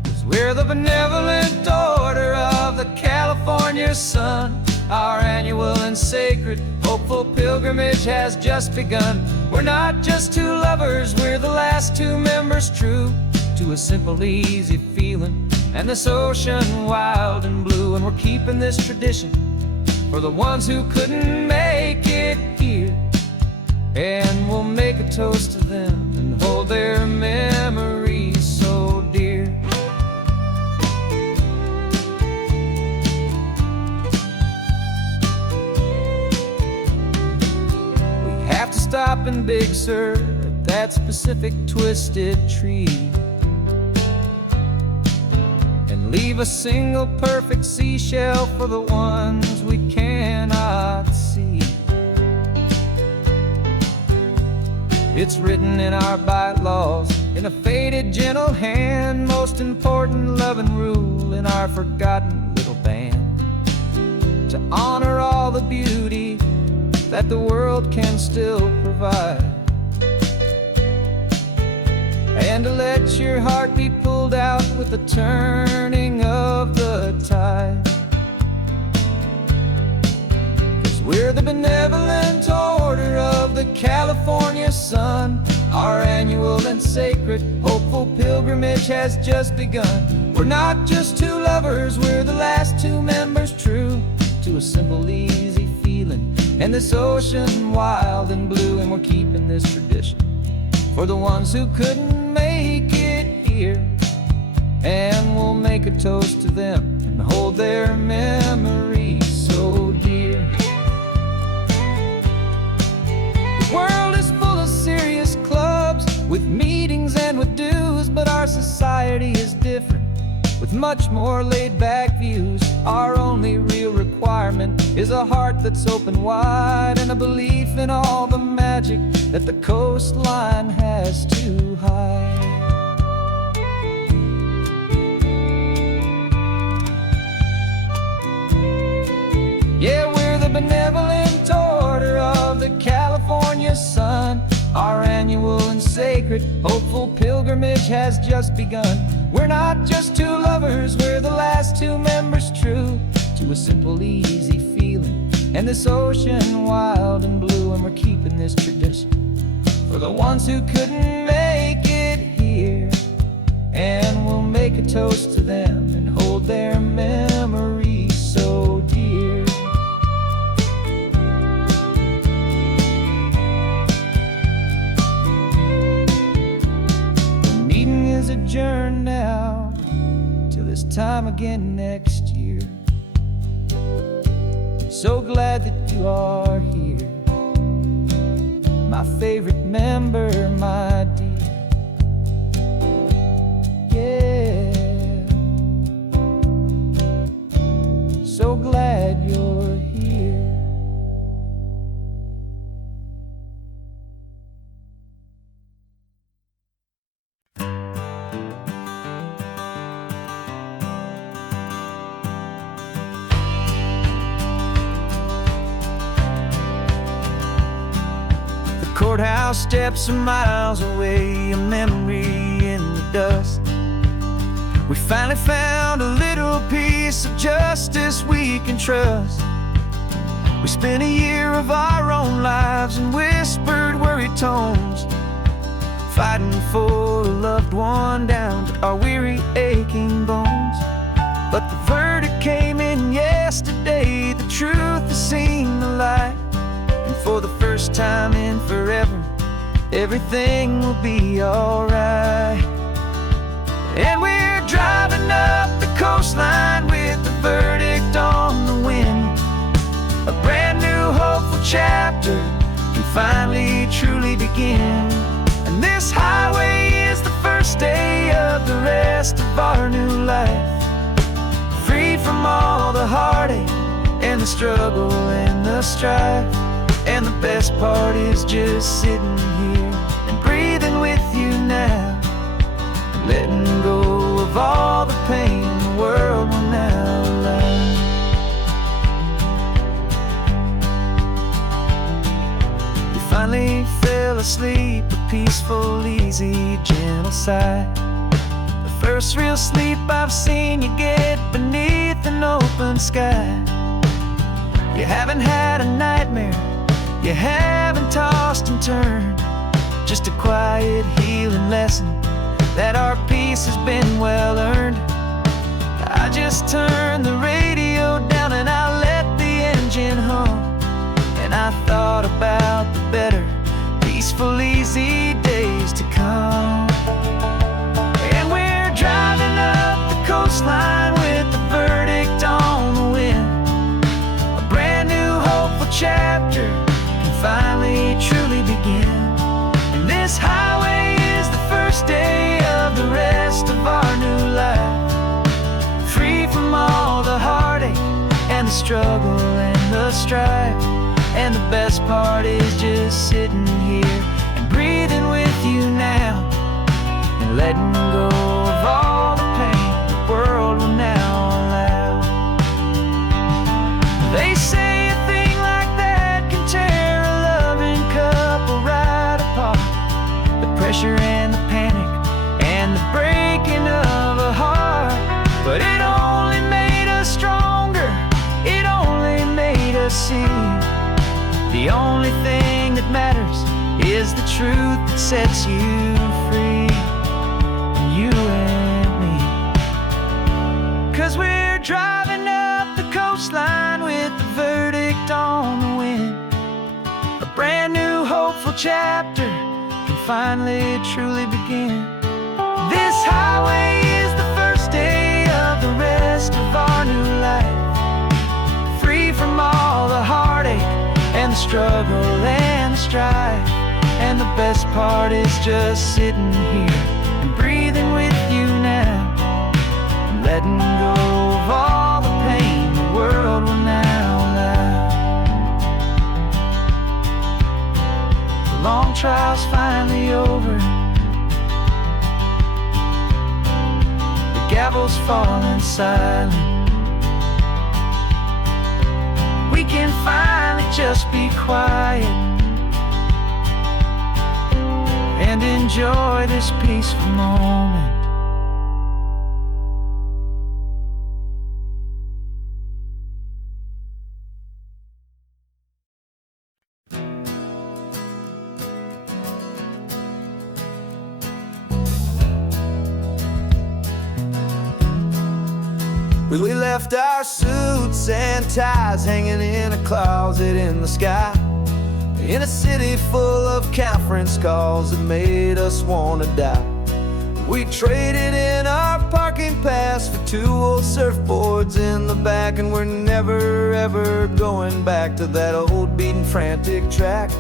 'Cause we're the benevolent order of the California sun. Our annual and sacred hopeful pilgrimage has just begun. We're not just two lovers, we're the last two members true to a simple, easy feeling and this ocean wild and blue. And we're keeping this tradition for the ones who couldn't make it here, and we'll make a toast to them and hold their memories so dear. Have to stop in Big Sur at that specific twisted tree and leave a single perfect seashell for the ones we cannot see. It's written in our bylaws in a faded gentle hand, most important love and rule in our forgotten little band, to honor all the beauty that the world can still provide, and to let your heart be pulled out with the turning of the tide. 'Cause we're the benevolent order of the California sun. Our annual and sacred hopeful pilgrimage has just begun. We're not just two lovers, we're the last two members true to a simple, easy feeling and this ocean wild and blue. And we're keeping this tradition for the ones who couldn't make it here, and we'll make a toast to them and hold their memories so dear. The world is full of serious clubs with meetings and with dues, but our society is different with much more laid-back views. Our only real requirement is a heart that's open wide and a belief in all the magic that the coastline has to hide. Yeah, we're the benevolent order of the California sun. Our annual and sacred hopeful pilgrimage has just begun. We're not just two lovers, we're the last two members true to a simple, easy feeling and this ocean wild and blue. And we're keeping this tradition for the ones who couldn't make it here, and we'll make a toast to them and hold their memories so dear. The meeting is adjourned now till this time again next year. So glad that you are here, my favorite member, my dear. Yeah, so glad you're here. Courthouse steps are miles away, a memory in the dust. We finally found a little piece of justice we can trust. We spent a year of our own lives in whispered, worried tones, fighting for a loved one down to our weary, aching bones. But the verdict came in yesterday, the truth has seen the light. And for the first time in forever, everything will be alright. And we're driving up the coastline with the verdict on the wind. A brand new hopeful chapter can finally truly begin. And this highway is the first day of the rest of our new life, free from all the heartache and the struggle and the strife. And the best part is just sitting here and breathing with you now, letting finally fell asleep, a peaceful, easy, gentle sigh. The first real sleep I've seen you get beneath an open sky. You haven't had a nightmare, you haven't tossed and turned, just a quiet healing lesson that our peace has been well earned. I just turned the radio down and I let the engine hum, and I thought about the better, peaceful, easy days to come. And we're driving up the coastline with the verdict on the wind. A brand new hopeful chapter can finally truly begin. And this highway is the first day of the rest of our new life, free from all the heartache and the struggle and the strife. And the best part is just sitting here and breathing with you now, and letting go of all the pain the world will now allow. They say a thing like that can tear a loving couple right apart. The pressure and the panic and the breaking of a heart, but it only made us stronger, it only made us see the only thing that matters is the truth that sets you free, you and me. 'Cause we're driving up the coastline with the verdict on the wind. A brand new hopeful chapter can finally truly begin. This highway is the first day of the rest of our new life, free from all the heartache and the struggle and the strife. And the best part is just sitting here and breathing with you now, and letting go of all the pain the world will now allow. The long trial's finally over, the gavel's falling silent. We can finally just be quiet and enjoy this peaceful moment. We left our suits and ties hanging in a closet in the sky, in a city full of conference calls that made us want to die. We traded in our parking pass for 2 old surfboards in the back, and we're never ever going back to that old beaten frantic track.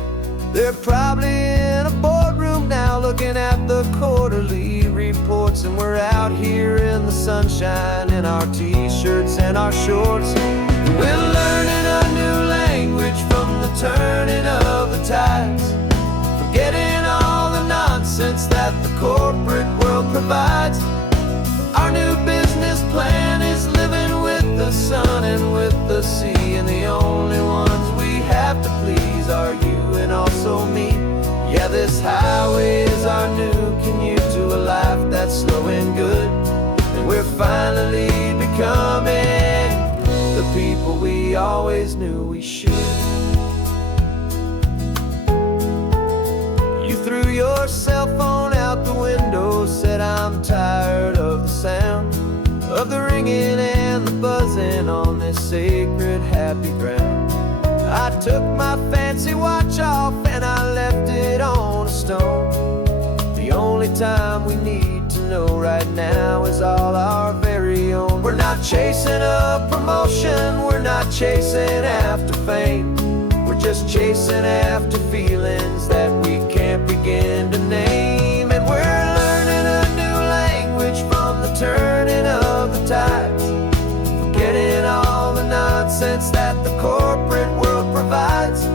They're probably in a boardroom now looking at the quarterly reports, and we're out here in the sunshine in our t-shirts and our shorts. We're learning a new language from the turning of the tides, forgetting all the nonsense that the corporate world provides. Our new business plan is living with the sun and with the sea, and the only ones we have to please are you and also me. Yeah, this highway is our new commute to a life that's slow and good, and we're finally becoming the people we always knew we should. You threw your cell phone out the window, said I'm tired of the sound of the ringing and the buzzing on this sacred happy ground. I took my fancy watch off and I left it on a stone. The only time we need to know right now is all our very own. We're not chasing a promotion, we're not chasing after fame, we're just chasing after feelings that we can't begin to name. And we're learning a new language from the turning of the tides, forgetting all the nonsense that the corporate world provides.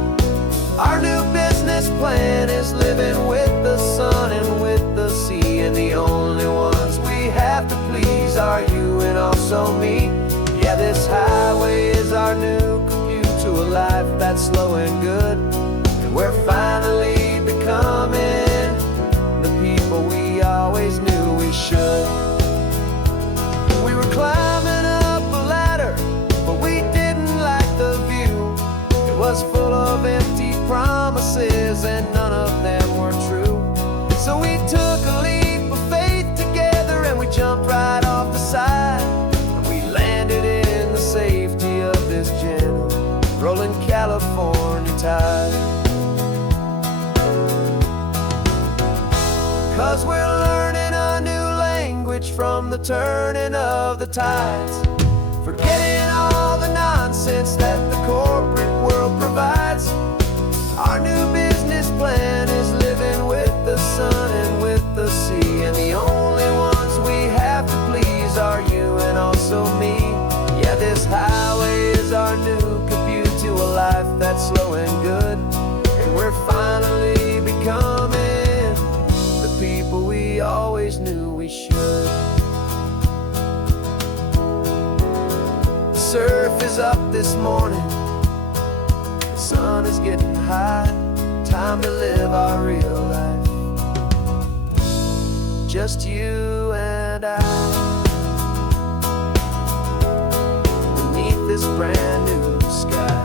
Our new business plan is living with the sun and with the sea, and the only ones we have to please are you and also me. Yeah, this highway is our new commute to a life that's slow and good, and we're finally 'cause we're learning a new language from the turning of the tides. Forgetting all the nonsense that the corporate world provides. Our new business plan is living with the sun and with the sea, and the only ones we have to please are you and also me. Yeah, this highway is our new commute to a life that's slow and good, and we're finally becoming the people we always knew we should. The surf is up this morning, the sun is getting high. Time to live our real life, just you and I, beneath this brand new sky.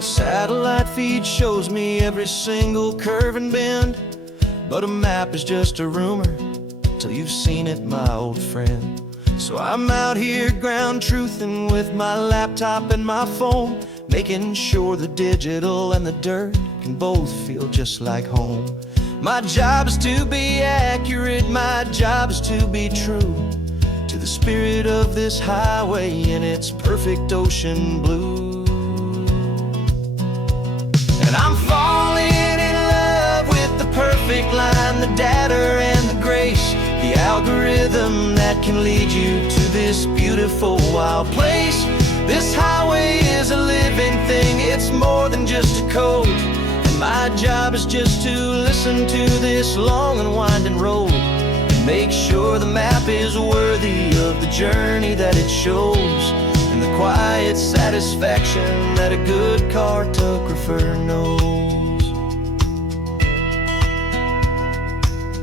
Satellite feed shows me every single curve and bend, but a map is just a rumor till you've seen it, my old friend. So I'm out here ground truthing with my laptop and my phone, making sure the digital and the dirt can both feel just like home. My job is to be accurate, my job is to be true to the spirit of this highway in its perfect ocean blue. And I'm falling in love with the perfect line, the data and the grace, the algorithm that can lead you to this beautiful wild place. This highway is a living thing, it's more than just a code. And my job is just to listen to this long and winding road, and make sure the map is worthy of the journey that it shows, and the quiet satisfaction that a good cartographer knows.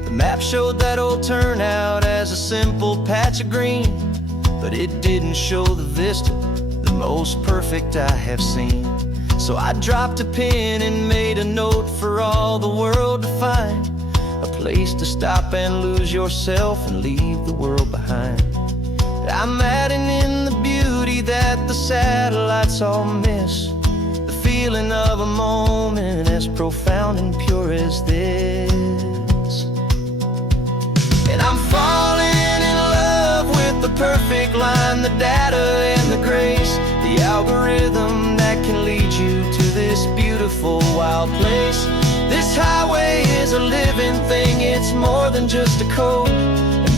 The map showed that old turnout as a simple patch of green, but it didn't show the vista, the most perfect I have seen. So I dropped a pin and made a note for all the world to find, a place to stop and lose yourself and leave the world behind. I'm adding in the beauty that the satellites all miss, the feeling of a moment as profound and pure as this. And I'm falling in love with the perfect line, the data and the grace, the algorithm that can lead you to this beautiful wild place. This highway is a living thing, it's more than just a code.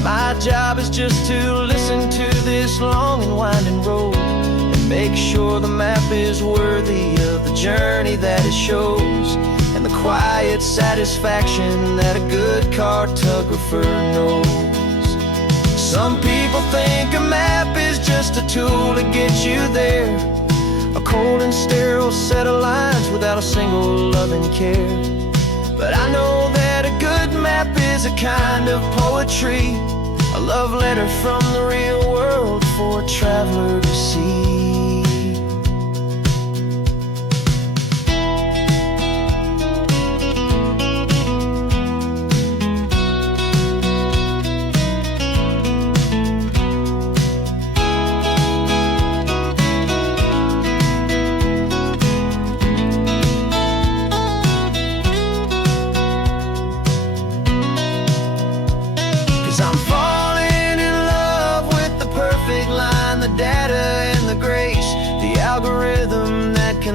My job is just to listen to this long and winding road, and make sure the map is worthy of the journey that it shows, and the quiet satisfaction that a good cartographer knows. Some people think a map is just a tool to get you there, a cold and sterile set of lines without a single loving care. But I know that a good map is a kind of poetry, a love letter from the real world for a traveler to see.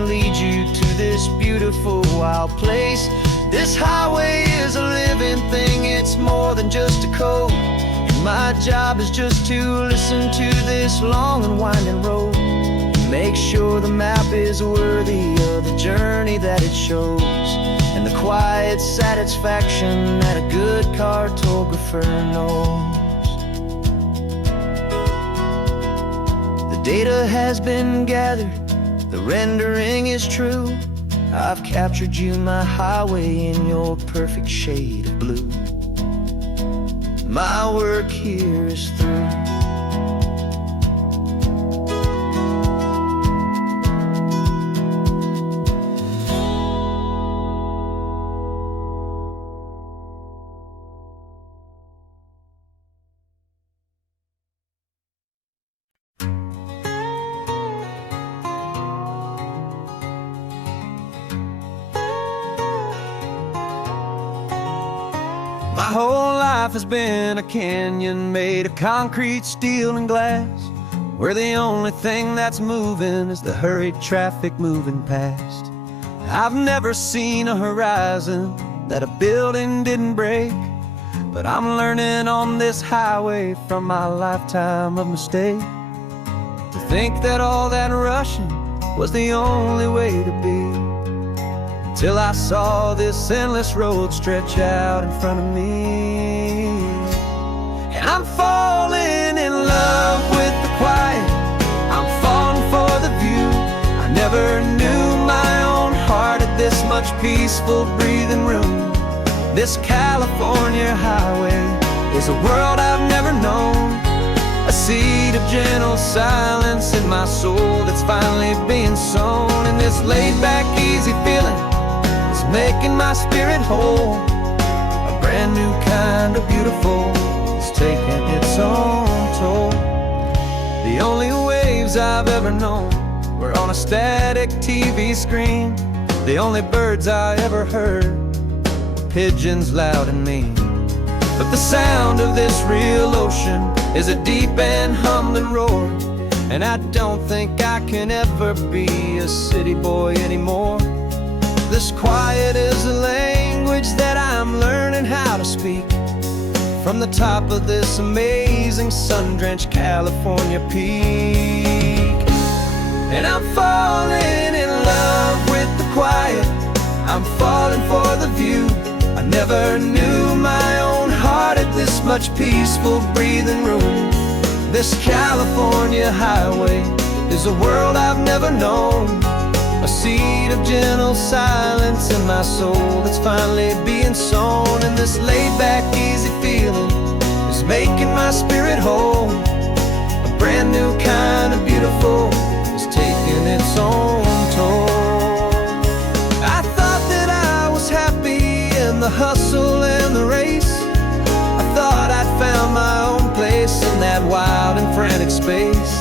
Lead you to this beautiful wild place. This highway is a living thing, it's more than just a code. And my job is just to listen to this long and winding road, and make sure the map is worthy of the journey that it shows, and the quiet satisfaction that a good cartographer knows. The data has been gathered, the rendering is true. I've captured you, my highway, in your perfect shade of blue. My work here is through. My whole life has been a canyon made of concrete, steel, and glass, where the only thing that's moving is the hurried traffic moving past. I've never seen a horizon that a building didn't break, but I'm learning on this highway from my lifetime of mistake, to think that all that rushing was the only way to be. Till I saw this endless road stretch out in front of me. And I'm falling in love with the quiet, I'm falling for the view. I never knew my own heart had this much peaceful breathing room. This California highway is a world I've never known, a seed of gentle silence in my soul that's finally being sown. And this laid-back, easy feeling is making my spirit whole. A brand new kind of beautiful is taking its own toll. The only waves I've ever known were on a static TV screen. The only birds I ever heard were pigeons loud and mean. But the sound of this real ocean is a deep and humbling roar, and I don't think I can ever be a city boy anymore. This quiet is a language that I'm learning how to speak from the top of this amazing sun-drenched California peak. And I'm falling in love with the quiet, I'm falling for the view. I never knew my own heart had this much peaceful breathing room. This California highway is a world I've never known, a seed of gentle silence in my soul that's finally being sown. And this laid-back, easy feeling is making my spirit whole. A brand new kind of beautiful is taking its own toll. I thought that I was happy in the hustle and the race. I thought I'd found my own place in that wild and frantic space.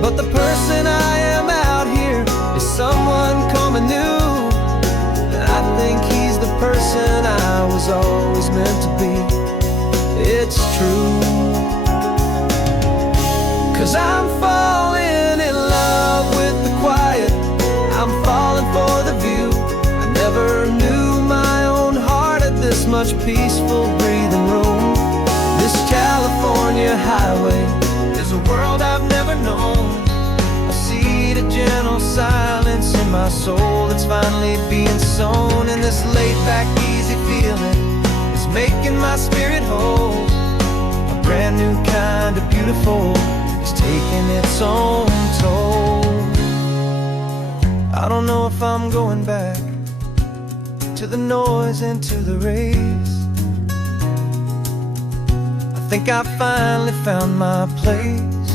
But the person I am out here is someone coming new, and I think he's the person I was always meant to be. It's true, 'cause I'm falling in love with the quiet, I'm falling for the view. I never knew my own heart had this much peaceful breathing room. This California highway is a world I've never known, a seed of gentle silence in my soul that's finally being sown. And this laid-back, easy feeling is making my spirit whole. A brand new kind of beautiful is taking its own toll. I don't know if I'm going back to the noise and to the race. I think I finally found my place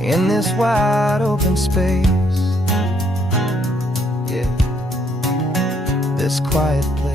in this wide open space. Yeah, this quiet place.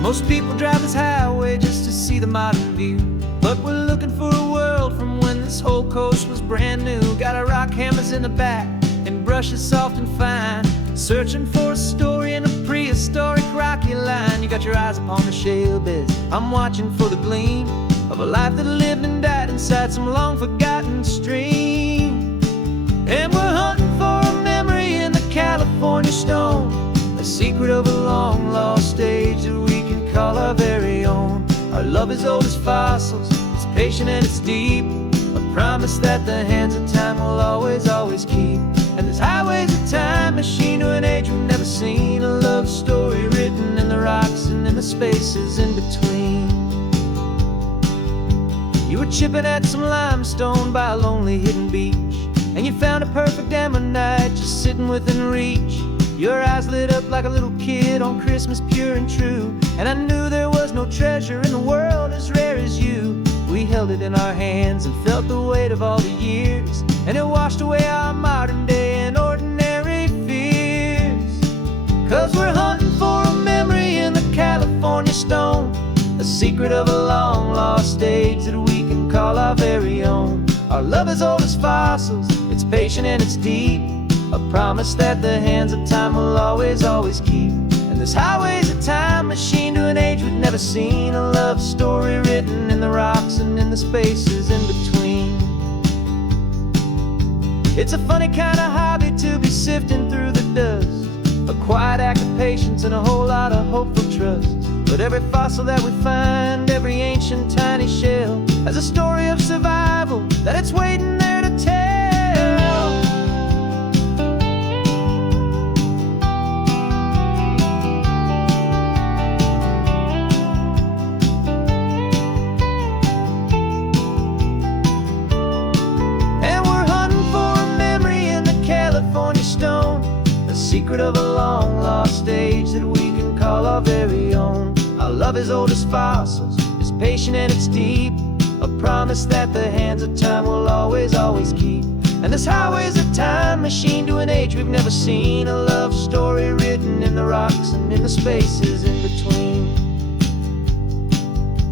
Most people drive this highway just to see the modern view, but we're looking for a world from when this whole coast was brand new. Got our rock hammers in the back and brushes soft and fine, searching for a story in a prehistoric rocky line. You got your eyes upon the shale beds, I'm watching for the gleam of a life that lived and died inside some long forgotten stream. And we're hunting for a memory in the California stone, a secret of a long lost age that we can call our very own. Our love is old as fossils, it's patient and it's deep, a promise that the hands of time will always, always keep. And this highway's a time machine to an age we've never seen, a love story written in the rocks and in the spaces in between. You were chipping at some limestone by a lonely hidden beach, and you found a perfect ammonite just sitting within reach. Your eyes lit up like a little kid on Christmas, pure and true, and I knew there was no treasure in the world as rare it in our hands and felt the weight of all the years, and it washed away our modern day and ordinary fears. 'Cause we're hunting for a memory in the California stone, a secret of a long lost age that we can call our very own. Our love is old as fossils, it's patient and it's deep, a promise that the hands of time will always, always keep. And this highway's a time machine to an age we've never seen, a love story written in the rocks and in the spaces in between. It's a funny kind of hobby to be sifting through the dust, a quiet act of patience and a whole lot of hopeful trust. But every fossil that we find, every ancient tiny shell, has a story of survival that it's waiting there to tell. And we're hunting for a memory in the California stone, a secret of a long lost age that we can call our very own. Our love is old as fossils, it's patient and it's deep, a promise that the hands of time will always, always keep. And this highway's a time machine to an age we've never seen, a love story written in the rocks and in the spaces in between.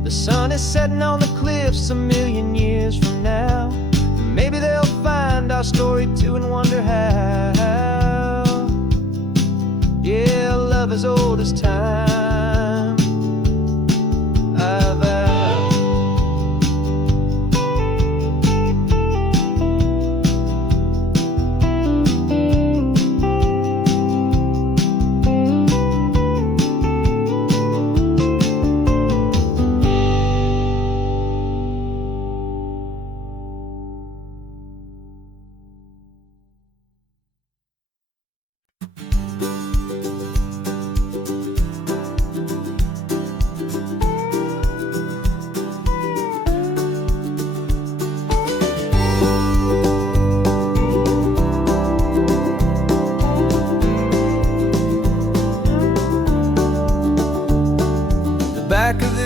The sun is setting on the cliffs a million years from now, maybe they'll find our story too and wonder how. Yeah, love is old as time.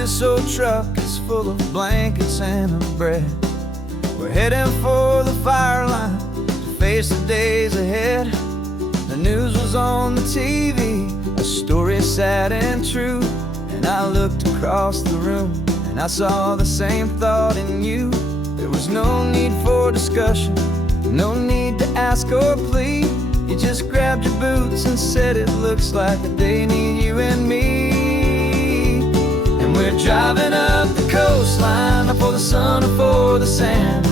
This old truck is full of blankets and a bread. We're heading for the fire line to face the days ahead. The news was on the TV, a story sad and true. And I looked across the room and I saw the same thought in you. There was no need for discussion, no need to ask or plead. You just grabbed your boots and said it looks like a day need you and me. We're driving up the coastline, not for the sun or for the sand,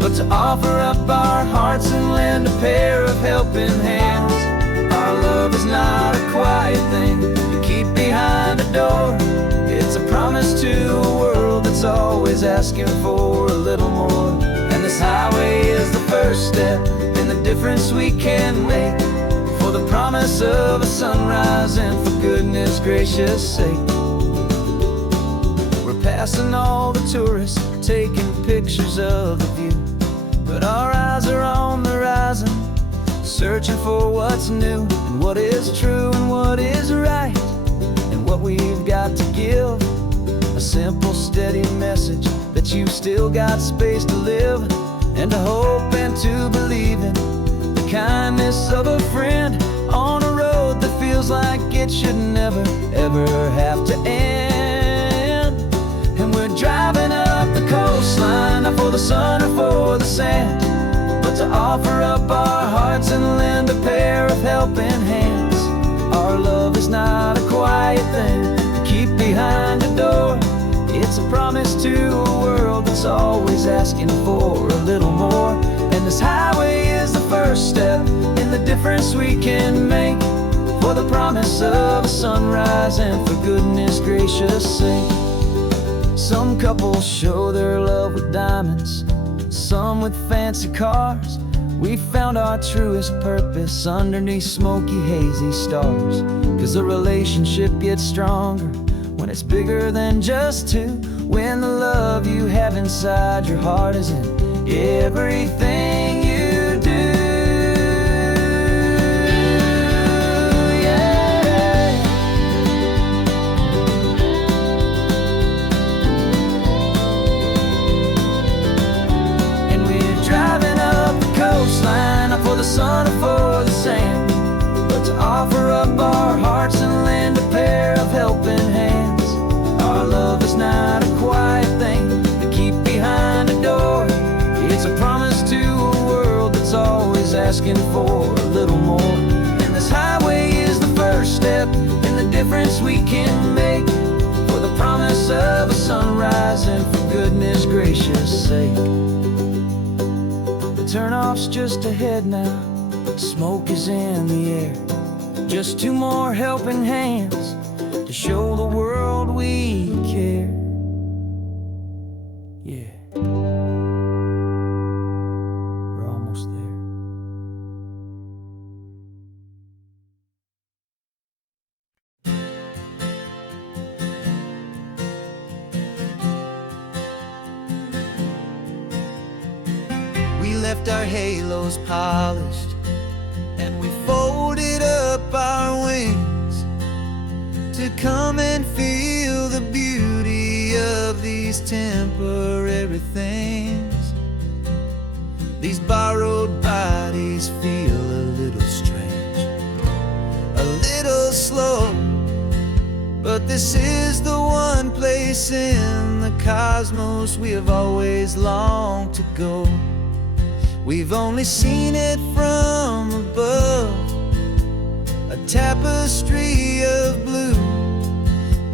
but to offer up our hearts and lend a pair of helping hands. Our love is not a quiet thing you keep behind a door. It's a promise to a world that's always asking for a little more. And this highway is the first step in the difference we can make, for the promise of a sunrise and for goodness gracious sake. Passing all the tourists, taking pictures of the view, but our eyes are on the horizon, searching for what's new and what is true and what is right, and what we've got to give. A simple, steady message that you've still got space to live, and to hope and to believe in the kindness of a friend on a road that feels like it should never, ever have to end. And we're driving up the coastline, not for the sun or for the sand, but to offer up our hearts and lend a pair of helping hands. Our love is not a quiet thing to keep behind a door. It's a promise to a world that's always asking for a little more. And this highway is the first step in the difference we can make, for the promise of a sunrise and for goodness gracious sake. Some couples show their love with diamonds, some with fancy cars. We found our truest purpose underneath smoky, hazy stars. 'Cause the relationship gets stronger when it's bigger than just two, when the love you have inside your heart is in everything you do. the sun or for the sand, but to offer up our hearts and lend a pair of helping hands. Our love is not a quiet thing to keep behind a door. It's a promise to a world that's always asking for a little more. And this highway is the first step in the difference we can make, for the promise of a sunrise and for goodness gracious sake. The turnoff's just ahead now, smoke is in the air. Just two more helping hands to show the world we care. Yeah, we're almost there. We left our halos polished and we folded up our wings to come and feel the beauty of these temporary things. These borrowed bodies feel a little strange, a little slow, but this is the one place in the cosmos we have always longed to go. We've only seen it from above, a tapestry of blue,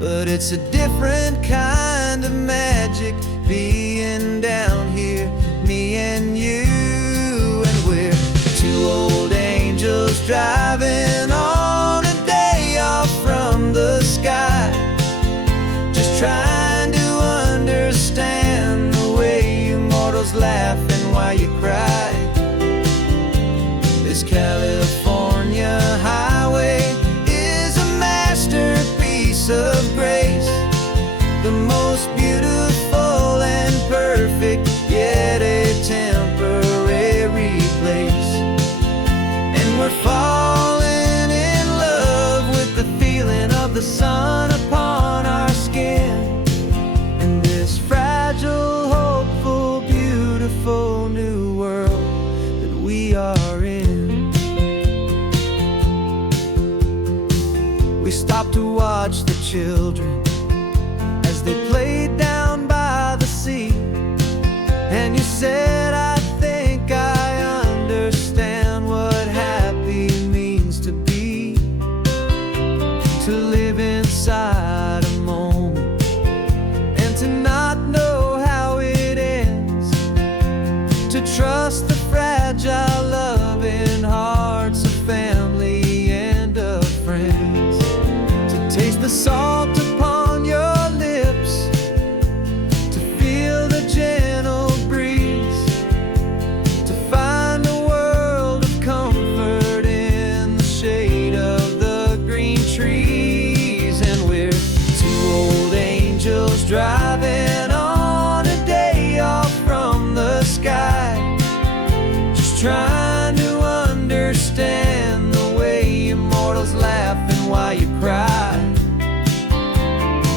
but it's a different kind of magic being down here, me and you. And we're two old angels driving on a day off from the sky, just trying to understand the way you mortals laugh and why you cry. This California highway is a masterpiece of grace, the most beautiful and perfect, yet a temporary place. And we're falling in love with the feeling of the sun upon our skin, in this fragile, hopeful, beautiful new world that we are in. We stopped to watch the children as they played down by the sea, and you said, I think I understand what happy means to be, to live inside a moment and to not know how it ends, to trust the fragile loving hearts of family and of friends, to taste the salt upon your lips, to feel the gentle breeze, to find a world of comfort in the shade of the green trees. And we're two old angels driving on a day off from the sky, just trying to understand the way immortals laugh and why you cry.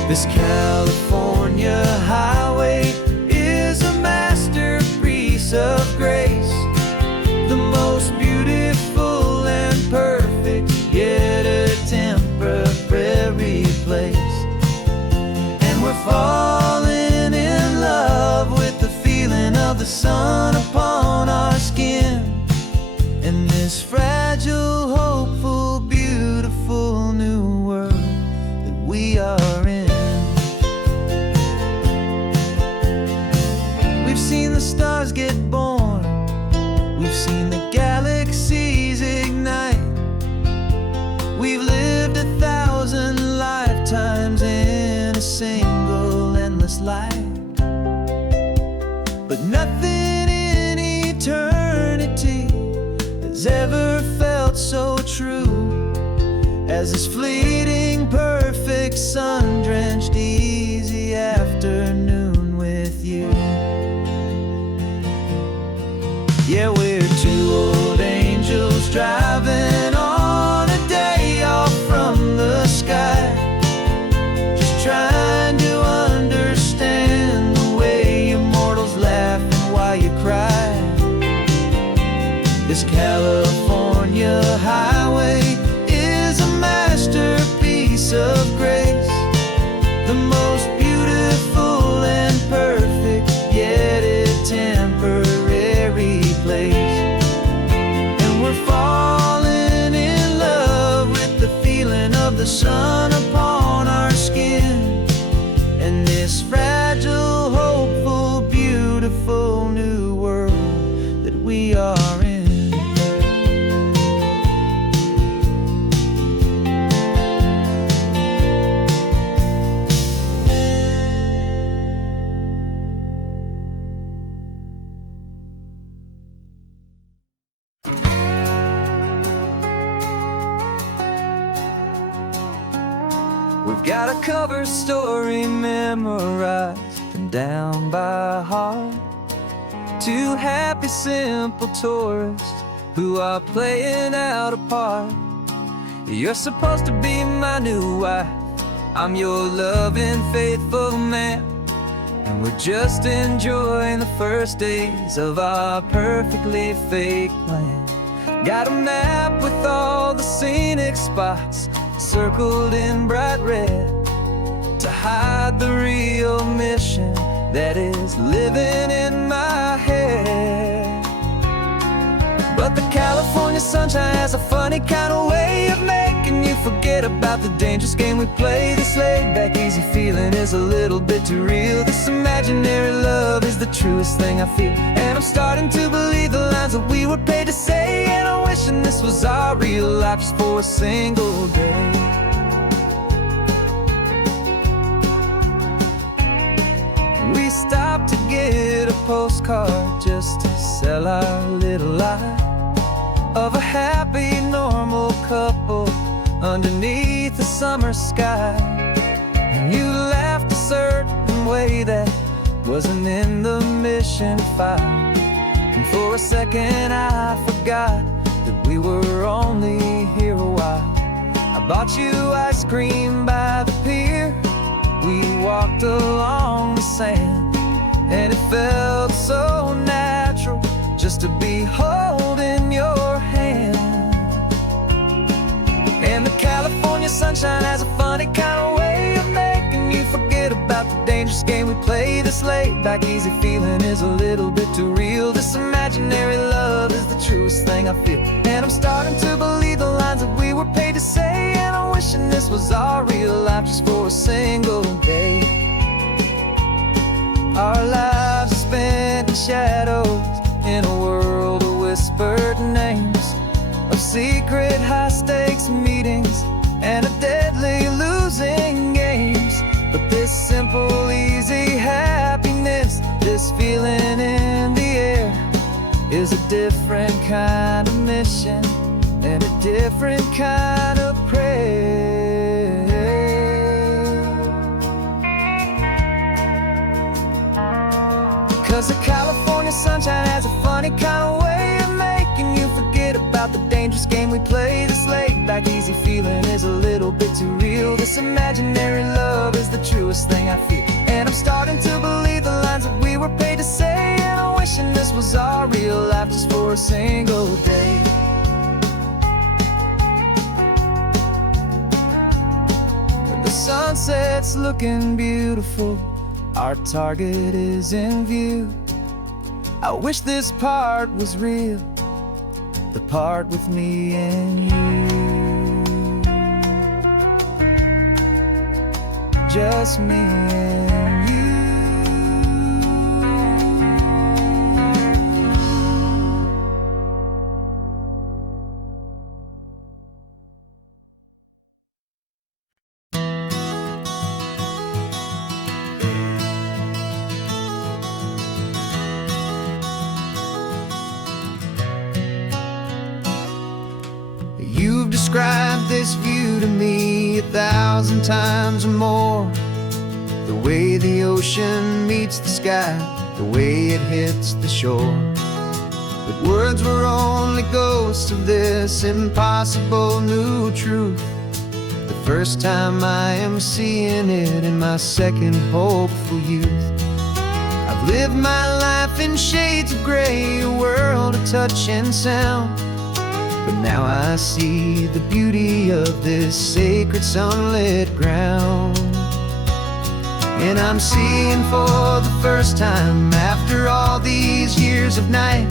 This California highway is a masterpiece of grace, the most beautiful and perfect, yet a temporary place. And we're falling in love with the feeling of the sun upon our skin, in this fragile, hopeful, beautiful new world that we are in. We've seen the stars get born, we've seen the galaxies ignite, we've lived 1,000 lifetimes in a single endless life, but nothing in eternity has ever felt so true as this fleeting, perfect, sun-drenched, easy afternoon with you. Yeah, we're two old angels driving on a day off from the sky, just trying to understand the way immortals laugh and why you cry. This California the most beautiful and perfect, yet a temporary place. And we're falling in love with the feeling of the sun upon our skin, and this fragile, hopeful, beautiful new world that we are in. We've got a cover story memorized and down by heart. Two happy, simple tourists who are playing out a part. You're supposed to be my new wife, I'm your loving, faithful man, and we're just enjoying the first days of our perfectly fake plan. Got a map with all the scenic spots circled in bright red to hide the real mission that is living in my head. But the California sunshine has a funny kind of way of making you forget about the dangerous game we play. This laid-back, easy feeling is a little bit too real. This imaginary love is the truest thing I feel, and I'm starting to believe the lines that we were paid to say. And I'm wishing this was our real life just for a single day. We stopped to get a postcard just to sell our little lie of a happy, normal couple underneath the summer sky. And you laughed a certain way that wasn't in the mission file, and for a second I forgot that we were only here a while. I bought you ice cream by the pier, we walked along the sand, and it felt so natural just to be holding your hand. And the California sunshine has a funny kind of way of making you forget about the dangerous game we play. This laid-back, easy feeling is a little bit too real. This imaginary love is the truest thing I feel, and I'm starting to believe the lines that we were paid to say. And I'm wishing this was our real life just for a single day. Our lives are spent in shadows, in a world of whispered names, of secret high-stakes meetings and of deadly losing games. But this simple, easy happiness, this feeling in the air, is a different kind of mission and a different kind of prayer. 'Cause the California sunshine has a funny kind of way of making you forget about the dangerous game we play. This laid-back, easy feeling is a little bit too real. This imaginary love is the truest thing I feel, and I'm starting to believe the lines that we were paid to say. And I'm wishing this was our real life just for a single day. And the sunset's looking beautiful, our target is in view. I wish this part was real, the part with me and you. Just me and you. You've described this view to me 1,000 times or more. The way the ocean meets the sky, the way it hits the shore. But words were only ghosts of this impossible new truth. The first time I am seeing it in my second hopeful youth. I've lived my life in shades of gray, a world of touch and sound. But now I see the beauty of this sacred sunlit ground. And I'm seeing for the first time after all these years of night,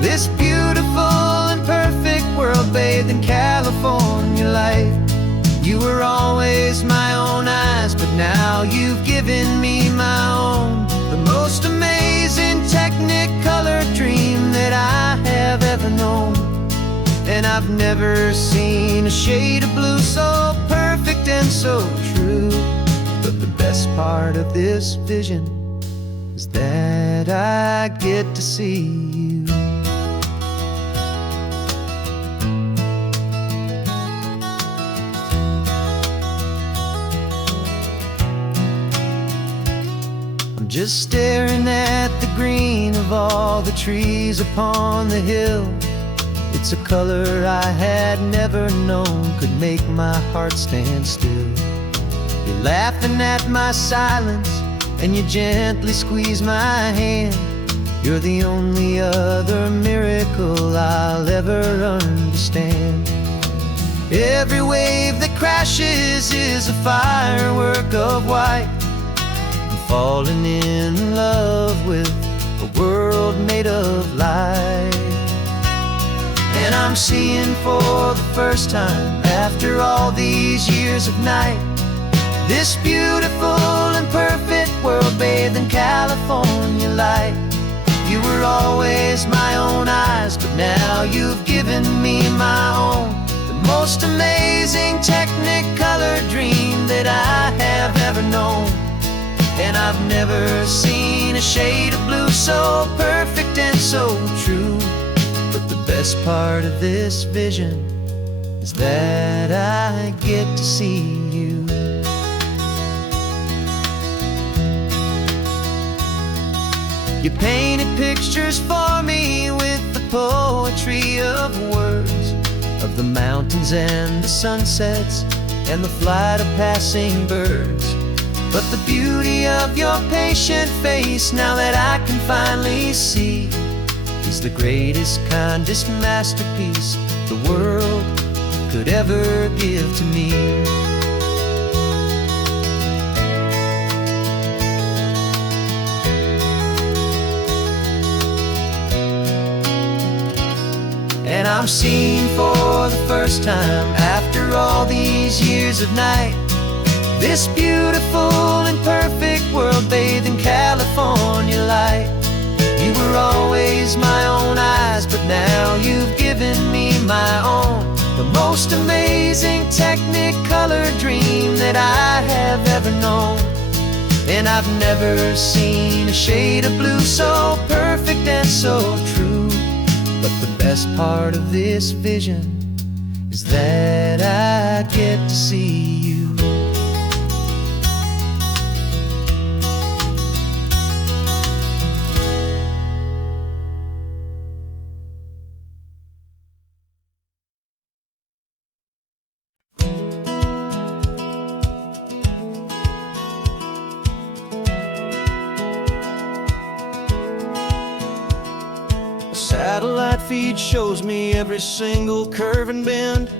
this beautiful and perfect world bathed in California light. You were always my own eyes, but now you've given me my own. The most amazing Technicolor dream that I have ever known. And I've never seen a shade of blue so perfect and so true. But the best part of this vision is that I get to see you. Just staring at the green of all the trees upon the hill. It's a color I had never known could make my heart stand still. You're laughing at my silence and you gently squeeze my hand. You're the only other miracle I'll ever understand. Every wave that crashes is a firework of white. Falling in love with a world made of light. And I'm seeing for the first time after all these years of night, this beautiful and perfect world bathed in California light. You were always my own eyes, but now you've given me my own. The most amazing Technicolor dream that I have ever known. And I've never seen a shade of blue so perfect and so true. But the best part of this vision is that I get to see you. You painted pictures for me with the poetry of words, of the mountains and the sunsets and the flight of passing birds. But the beauty of your patient face, now that I can finally see, is the greatest, kindest masterpiece the world could ever give to me. And I'm seeing for the first time after all these years of night, this beautiful and perfect world bathed in California light. You were always my own eyes, but now you've given me my own. The most amazing Technicolor dream that I have ever known. And I've never seen a shade of blue so perfect and so true. But the best part of this vision is that I get to see you. Satellite feed shows me every single curve and bend,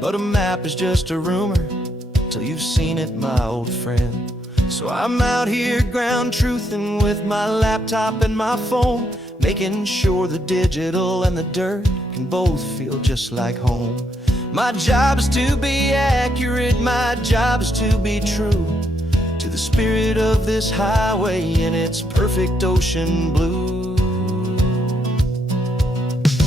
but a map is just a rumor till you've seen it, my old friend. So I'm out here ground truthing with my laptop and my phone, making sure the digital and the dirt can both feel just like home. My job is to be accurate, my job is to be true to the spirit of this highway in its perfect ocean blue.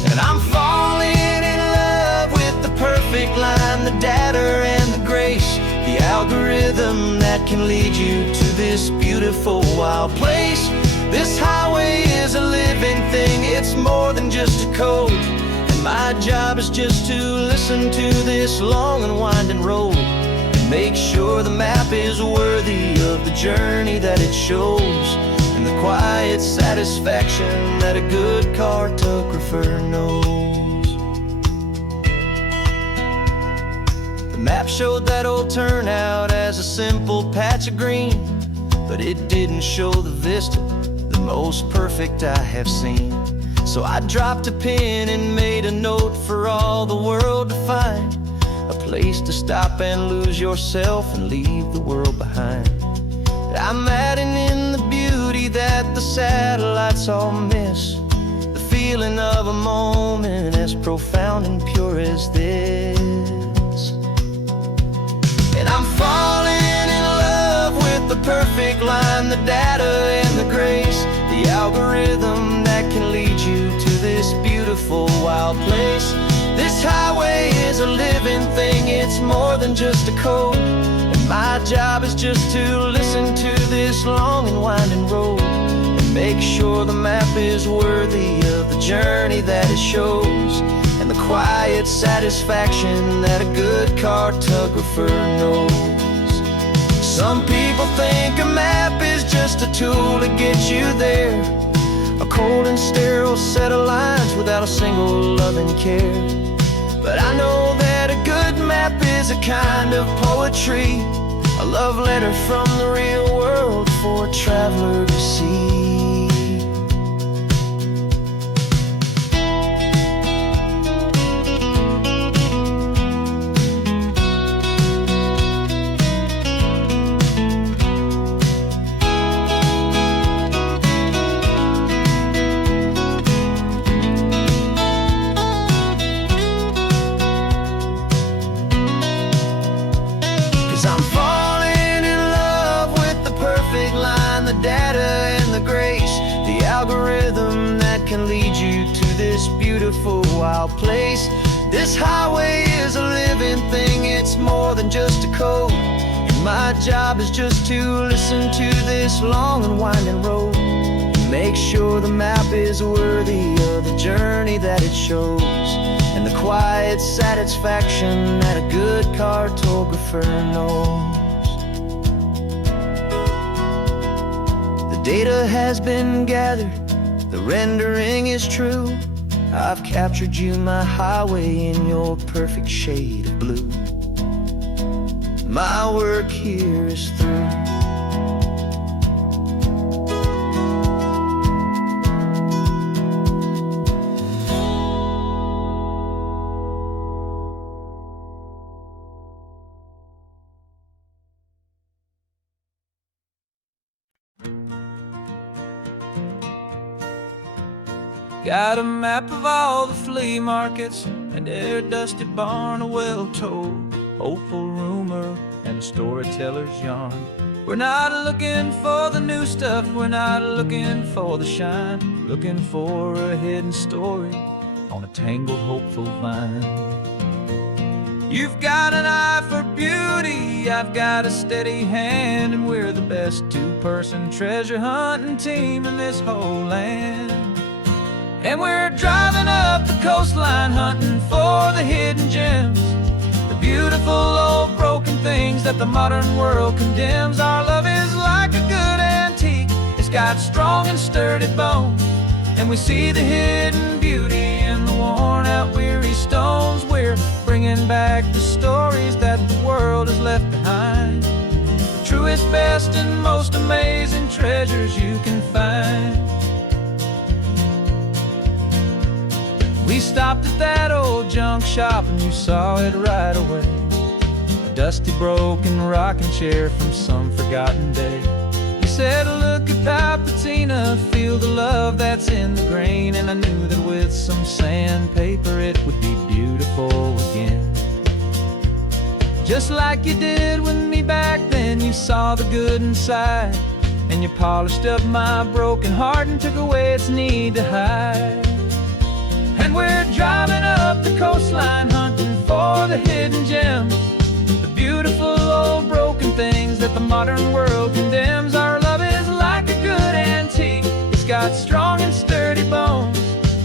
And I'm falling in love with the perfect line, the data and the grace, the algorithm that can lead you to this beautiful wild place. This highway is a living thing, it's more than just a code. And my job is just to listen to this long and winding road and make sure the map is worthy of the journey that it shows, and the quiet satisfaction that a good cartographer knows. The map showed that old turnout as a simple patch of green, but it didn't show the vista, the most perfect I have seen. So I dropped a pin and made a note for all the world to find, a place to stop and lose yourself and leave the world behind. satellites all miss the feeling of a moment as profound and pure as this. And I'm falling in love with the perfect line, the data and the grace, the algorithm that can lead you to this beautiful wild place. This highway is a living thing, it's more than just a code. And my job is just to listen to this long and winding road and make sure the map is worthy of the journey that it shows, and the quiet satisfaction that a good cartographer knows. Some people think a map is just a tool to get you there, a cold and sterile set of lines without a single loving care. But I know that a good map is a kind of poetry, a love letter from the real world for a traveler to see. 'Cause I'm falling in love with the perfect line, the data and the grace, the algorithm that can lead you to this beautiful wild place. This highway is a living thing, it's more than just a code. And my job is just to listen to this long and winding road and make sure the map is worthy of the journey that it shows, and the quiet satisfaction that a good cartographer knows. The data has been gathered, the rendering is true. I've captured you, my highway, in your perfect shade of blue. My work here is through. Got a map of all the flea markets and every dusty barn, a well-told hopeful rumor and a storyteller's yarn. We're not looking for the new stuff, we're not looking for the shine, looking for a hidden story on a tangled hopeful vine. You've got an eye for beauty, I've got a steady hand, and we're the best two-person treasure hunting team in this whole land. And we're driving up the coastline hunting for the hidden gems, the beautiful old broken things that the modern world condemns. Our love is like a good antique, it's got strong and sturdy bones, and we see the hidden beauty in the worn out weary stones. We're bringing back the stories that the world has left behind, the truest, best, and most amazing treasures you can find. We stopped at that old junk shop and you saw it right away, a dusty broken rocking chair from some forgotten day. You said, look at that patina, feel the love that's in the grain, and I knew that with some sandpaper it would be beautiful again. Just like you did with me back then, you saw the good inside, and you polished up my broken heart and took away its need to hide. And we're driving up the coastline hunting for the hidden gems, the beautiful old broken things that the modern world condemns. Our love is like a good antique, it's got strong and sturdy bones,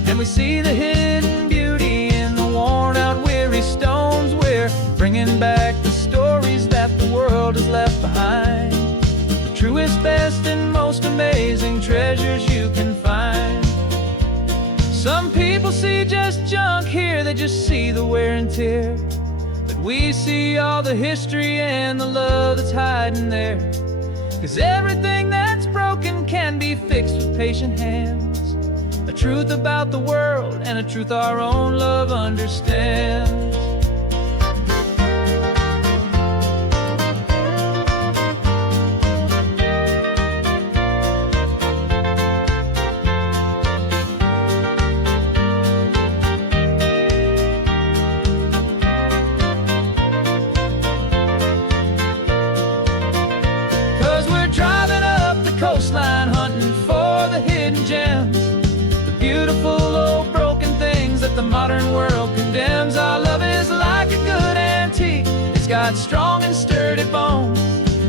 and we see the hidden beauty in the worn out weary stones. We're bringing back the stories that the world has left behind, the truest, best, and most amazing treasures you can find. Some people see just junk here, they just see the wear and tear, but we see all the history and the love that's hiding there. 'Cause everything that's broken can be fixed with patient hands, a truth about the world and a truth our own love understands. modern world condemns. Our love is like a good antique. It's got strong and sturdy bones,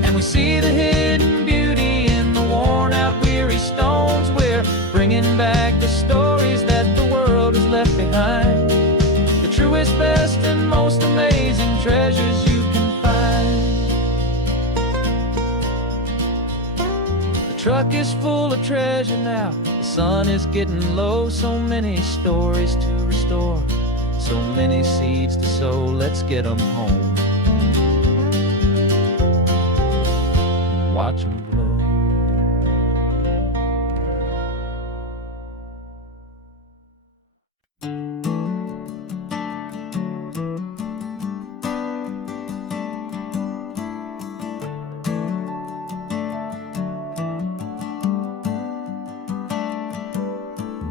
and we see the hidden beauty in the worn out weary stones. We're bringing back the stories that the world has left behind, the truest, best, and most amazing treasures you can find. The truck is full of treasure now. The sun is getting low. So many stories to restore, so many seeds to sow. Let's get them home, watch them blow.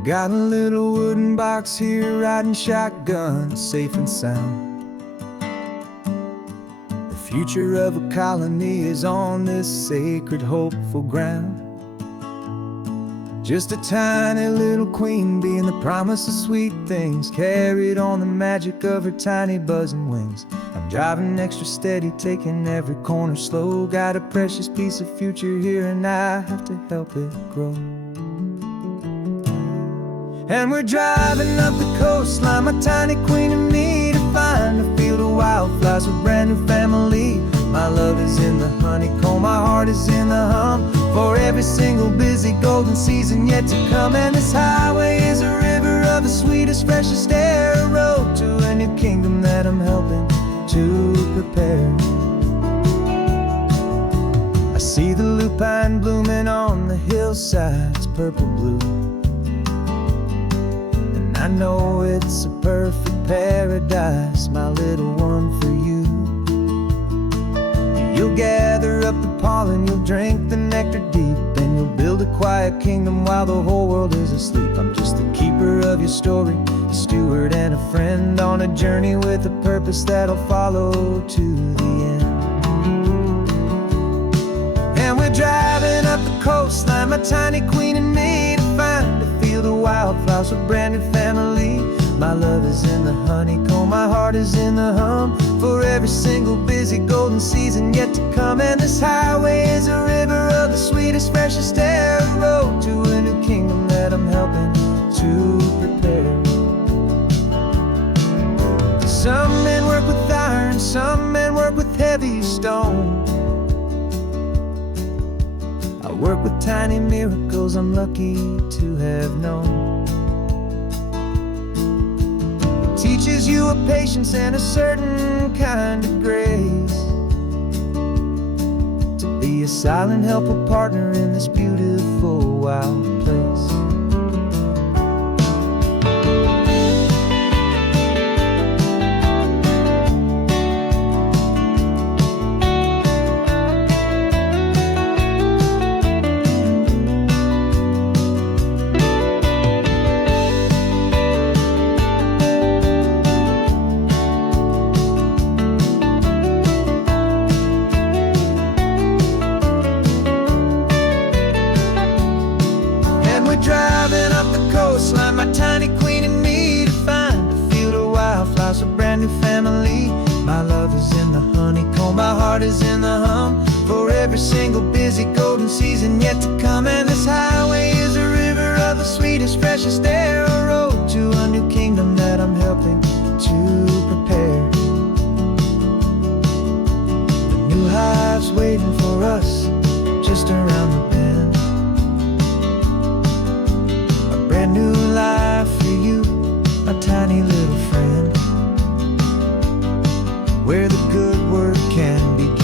Got a little wooden box here, riding shotgun, safe and sound. The future of a colony is on this sacred, hopeful ground. Just a tiny little queen bee, and the promise of sweet things carried on the magic of her tiny buzzing wings. I'm driving extra steady, taking every corner slow. Got a precious piece of future here, and I have to help it grow. And we're driving up the coastline, my tiny queen and me, to find a field of wildflowers with brand new family. My love is in the honeycomb, my heart is in the hum, for every single busy golden season yet to come. And this highway is a river of the sweetest, freshest air, a road to a new kingdom that I'm helping to prepare. I see the lupine blooming on the hillsides, purple blue. I know it's a perfect paradise, my little one, for you. You'll gather up the pollen, you'll drink the nectar deep, and you'll build a quiet kingdom while the whole world is asleep. I'm just the keeper of your story, a steward and a friend, on a journey with a purpose that'll follow to the end. And we're driving up the coastline, my tiny queen and me, to find a field of wildflowers with brand new family. My love is in the honeycomb, my heart is in the hum, for every single busy golden season yet to come. And this highway is a river of the sweetest, freshest air, a road to a new kingdom that I'm helping to prepare. Some men work with iron, some men work with heavy stone. I work with tiny miracles I'm lucky to have known. It teaches you a patience and a certain kind of grace, to be a silent helper partner in this beautiful wild place. Driving up the coastline, my tiny queen and me, to find a field of wildflowers, a brand new family. My love is in the honeycomb, my heart is in the hum, for every single busy golden season yet to come. And this highway is a river of the sweetest, freshest air, a road to a new kingdom that I'm helping to prepare. A new hive's waiting for us just around the bend. Brand new life for you, a tiny little friend, where the good work can begin.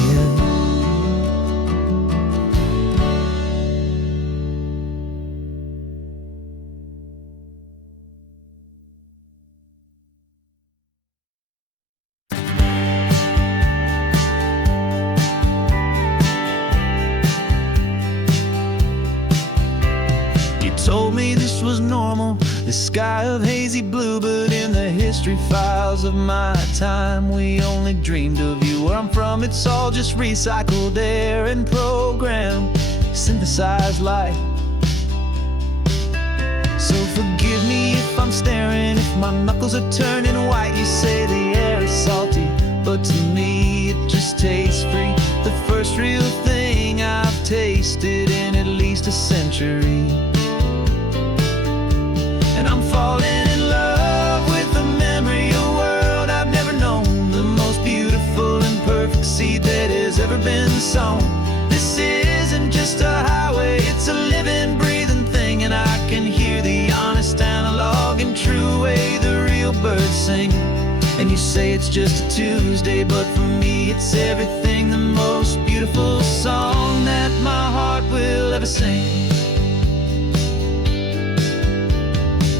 Told me this was normal, this sky of hazy blue, but in the history files of my time, we only dreamed of you. Where I'm from, it's all just recycled air and programmed, synthesized light. So forgive me if I'm I'm staring. If my knuckles are turning white, you say the air is salty, but to me it just tastes free. The first real thing I've tasted in at least a century. And I'm falling in love with the memory of a world I've never known, the most beautiful and perfect seed that has ever been sown. This isn't just a highway, it's a living, breathing thing, and I can hear the honest analog and true way the real birds sing. And you say it's just a Tuesday, but for me it's everything, the most beautiful song that my heart will ever sing.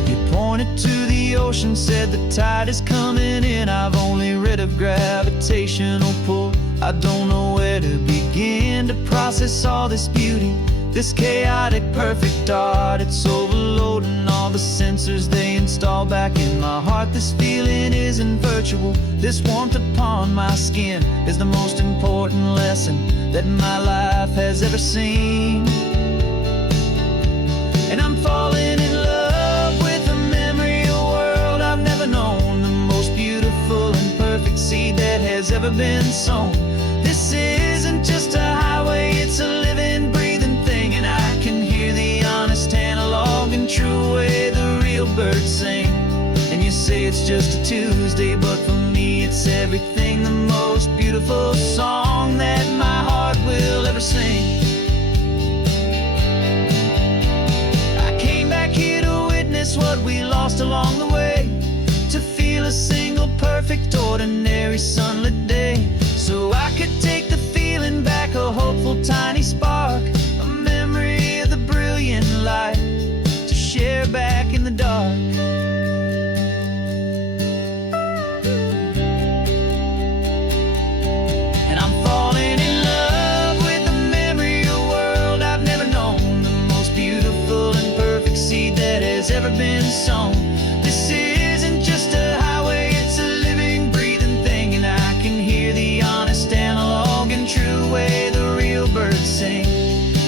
You pointed to the ocean, said the tide is coming in. I've only read of gravitational pull. I don't know where to begin to process all this beauty, this chaotic perfect art. It's overloading all the sensors they install back in my heart. This feeling isn't virtual, this warmth upon my skin is the most important lesson that my life has ever seen. And I'm falling in love with a memory of a world I've never known, the most beautiful and perfect seed that has ever been sown. This isn't just a highway, it's a living, breathing thing, and I can hear the honest analog and true way the real birds sing. And you say it's just a Tuesday, but for me it's everything, the most beautiful song that my heart will ever sing. I came back here to witness what we lost along the way, to feel a single perfect ordinary sunlit day, so I could take the feeling back, a hopeful tiny spark, a memory of the brilliant light to share back in the dark. And I'm falling in love with the memory of a world I've never known, the most beautiful and perfect seed that has ever been sown. This isn't just a highway, it's a living, breathing thing, and I can hear the honest analog and true way the real birds sing.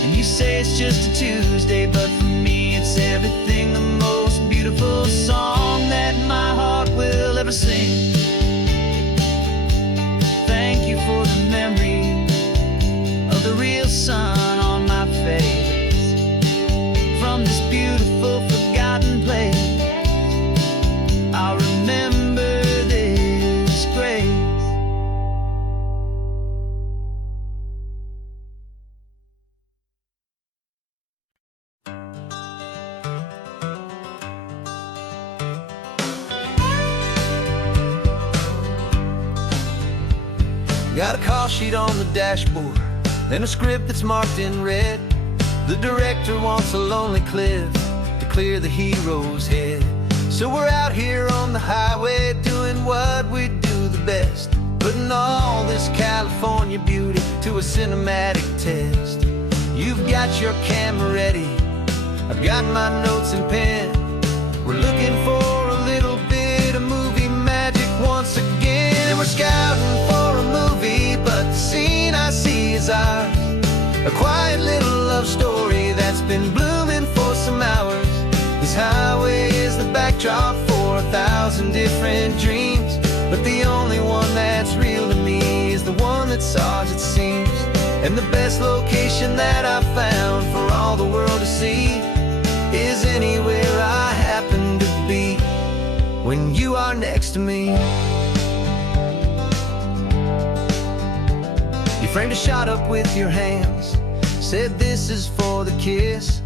And you say it's just a Tuesday, but for me it's everything, the most beautiful song that my heart will ever sing. Thank you for the memory of the real sun on my face, from this beautiful forgotten place. I'll remember this grace. Got a call sheet on the dashboard and a script that's marked in red. The director wants a lonely cliff to clear the hero's head. So we're out here on the highway doing what we do the best, putting all this California beauty to a cinematic test. You've got your camera ready, I've got my notes and pen. We're looking for a little bit of movie magic once again. And we're scouting for a movie, but the scene I see is ours, a quiet little love story that's been blooming for some hours. This highway is the backdrop for 1,000 different dreams, but the only one that's real to me is the one that's ours, it seems. And the best location that I've found for all the world to see is anywhere I happen to be when you are next to me. You framed a shot up with your hands, said this is for the kiss,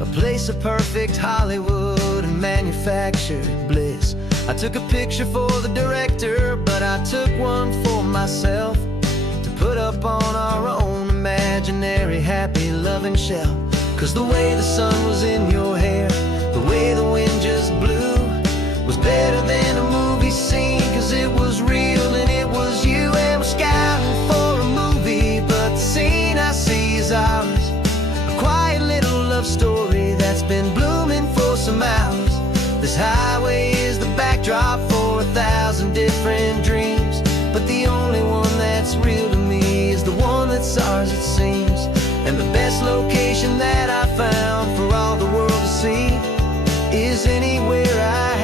a place of perfect Hollywood and manufactured bliss. I took a picture for the director, but I took one for myself to put up on our own imaginary happy loving shelf. Cause the way the sun was in your hair, the way the wind just blew, was better than a movie scene, cause it was real and it was you. And we're scouting for a movie, but the scene I see is ours, a quiet little love story that's been blooming for some hours. This highway is the backdrop for 1,000 different dreams, but the only one that's real to me is the one that's ours, it seems. And the best location that I found for all the world to see is anywhere I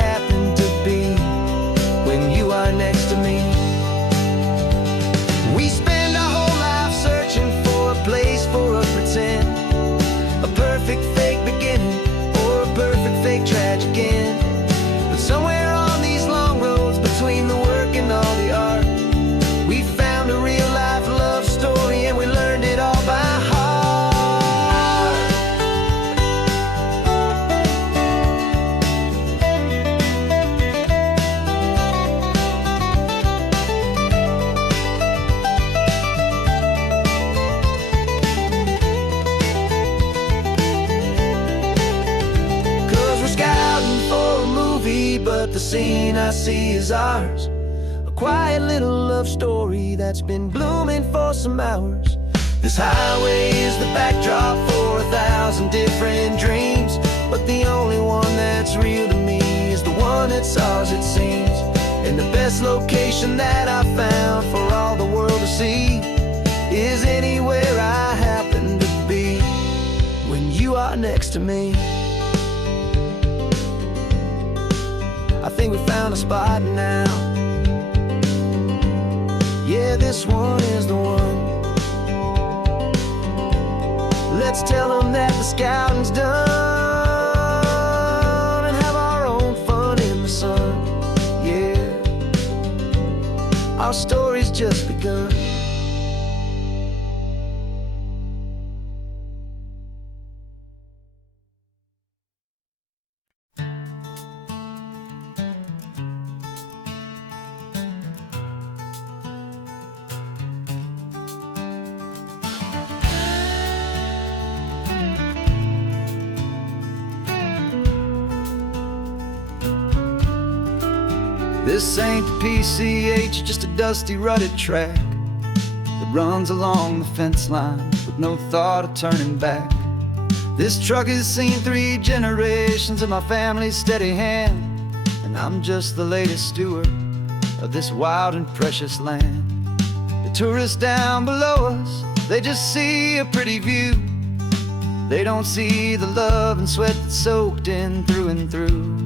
but the scene I see is ours. A quiet little love story that's been blooming for some hours. This highway is the backdrop for 1,000 different dreams, but the only one that's real to me is the one that's ours, it seems. And the best location that I found for all the world to see is anywhere I happen to be when you are next to me. I think we found a spot now. Yeah, this one is the one. Let's tell them that the scouting's done and have our own fun in the sun. Yeah, our story's just begun. This ain't the PCH, just a dusty, rutted track that runs along the fence line with no thought of turning back. This truck has seen 3 generations of my family's steady hand, and I'm just the latest steward of this wild and precious land. The tourists down below us, they just see a pretty view. They don't see the love and sweat that's soaked in through and through.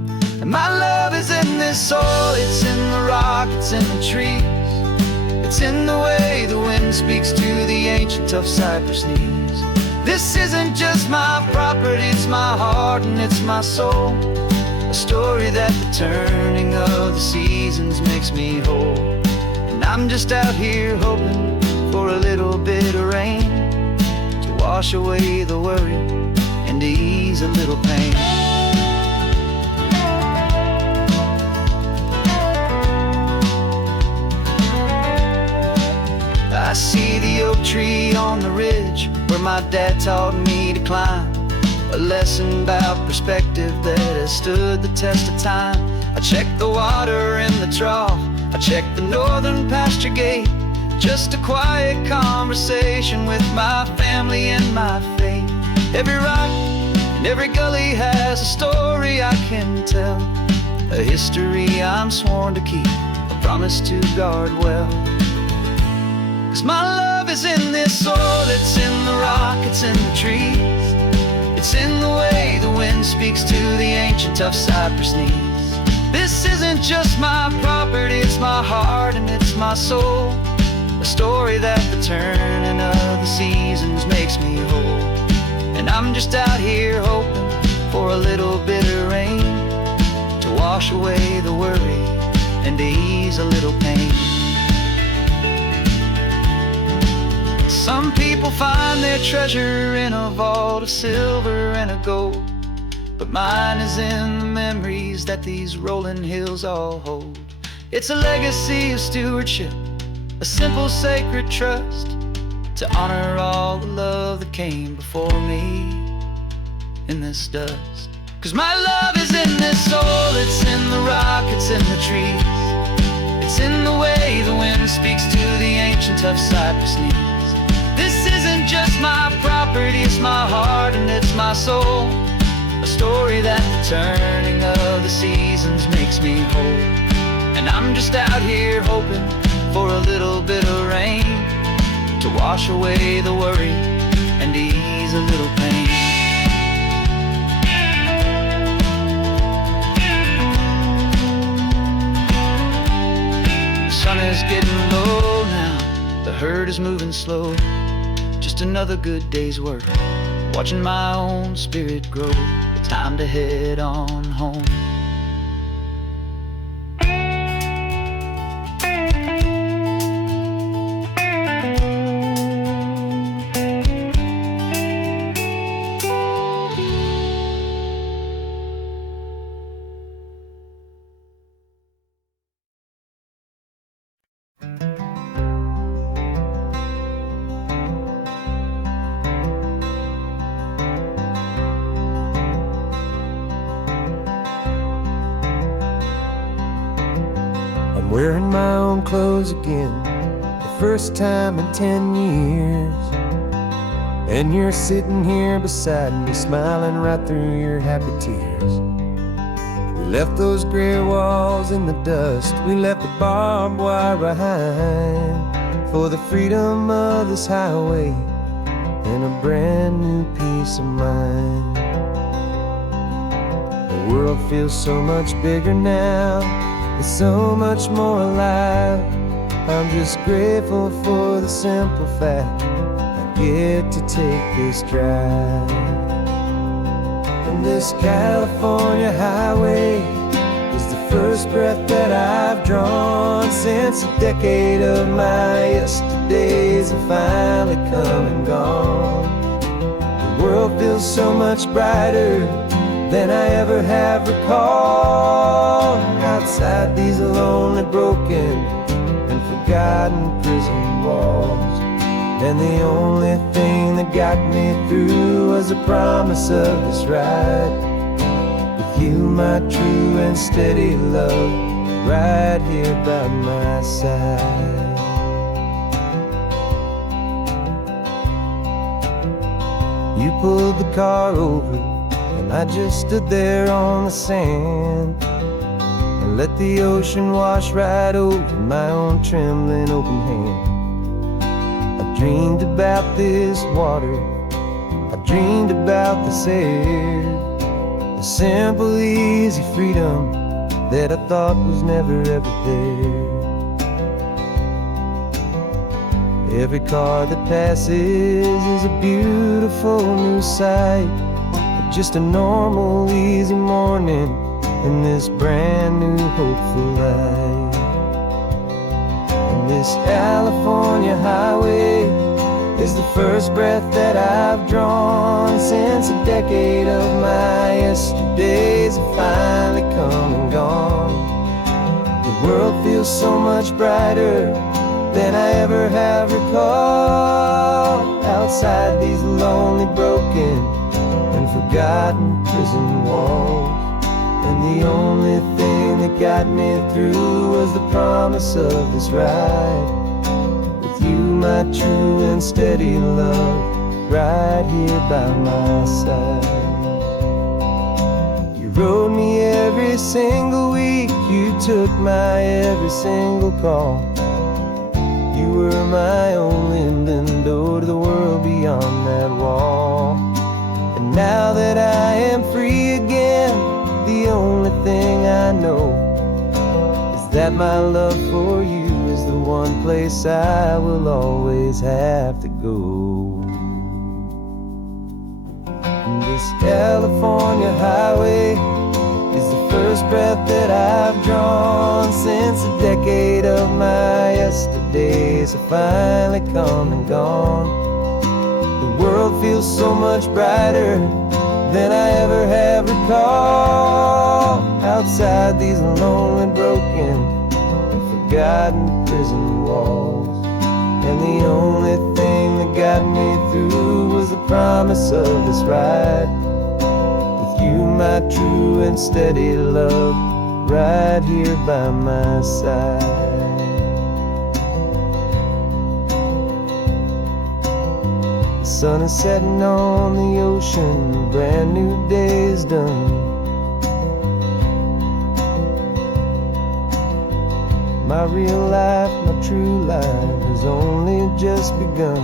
And my love is in this soil, it's in the rock, it's in the trees. It's in the way the wind speaks to the ancient tough cypress knees. This isn't just my property, it's my heart and it's my soul. A story that the turning of the seasons makes me whole. And I'm just out here hoping for a little bit of rain to wash away the worry and to ease a little pain. I see the oak tree on the ridge where my dad taught me to climb. A lesson about perspective that has stood the test of time. I check the water in the trough, I check the northern pasture gate. Just a quiet conversation with my family and my faith. Every rock and every gully has a story I can tell, a history I'm sworn to keep, a promise to guard well. 'Cause my love is in this soil, it's in the rock, it's in the trees. It's in the way the wind speaks to the ancient tough cypress knees. This isn't just my property, it's my heart and it's my soul. A story that the turning of the seasons makes me whole. And I'm just out here hoping for a little bit of rain to wash away the worry and to ease a little pain. Some people find their treasure in a vault of silver and of gold, but mine is in the memories that these rolling hills all hold. It's a legacy of stewardship, a simple sacred trust, to honor all the love that came before me in this dust. 'Cause my love is in this soil, it's in the rock, it's in the trees. It's in the way the wind speaks to the ancient tough cypress knees. This isn't just my property, it's my heart and it's my soul. A story that the turning of the seasons makes me whole. And I'm just out here hoping for a little bit of rain to wash away the worry and ease a little pain. The sun is getting low now, the herd is moving slow. Just another good day's work, watching my own spirit grow. Time to head on home. wearing my own clothes again, the first time in 10 years. And you're sitting here beside me, smiling right through your happy tears. We left those gray walls in the dust, we left the barbed wire behind, for the freedom of this highway and a brand new peace of mind. The world feels so much bigger now, it's so much more alive. I'm just grateful for the simple fact I get to take this drive. And this California highway is the first breath that I've drawn since a decade of my yesterdays have finally come and gone. The world feels so much brighter than I ever have recalled. Outside these lonely, broken, and forgotten prison walls, and the only thing that got me through was the promise of this ride with you, my true and steady love, right here by my side. You pulled the car over, and I just stood there on the sand and let the ocean wash right over my own trembling open hand. I dreamed about this water, I dreamed about this air, the simple easy freedom that I thought was never ever there. Every car that passes is a beautiful new sight, just a normal easy morning in this brand new hopeful life. And this California highway is the first breath that I've drawn since a decade of my yesterdays have finally come and gone. The world feels so much brighter than I ever have recalled. Outside these lonely, broken, and forgotten prison walls, and the only thing that got me through was the promise of this ride with you, my true and steady love, right here by my side. You rode me every single week, you took my every single call. You were my only window to the world beyond that wall. And now that I am free again, the only thing I know is that my love for you is the one place I will always have to go. And this California highway is the first breath that I've drawn since a decade of my yesterdays have finally come and gone. The world feels so much brighter than I ever have recalled. Outside these lonely, broken, and forgotten prison walls, and the only thing that got me through was the promise of this ride with you, my true and steady love, right here by my side. The sun is setting on the ocean, a brand new day is done. My real life, my true life has only just begun.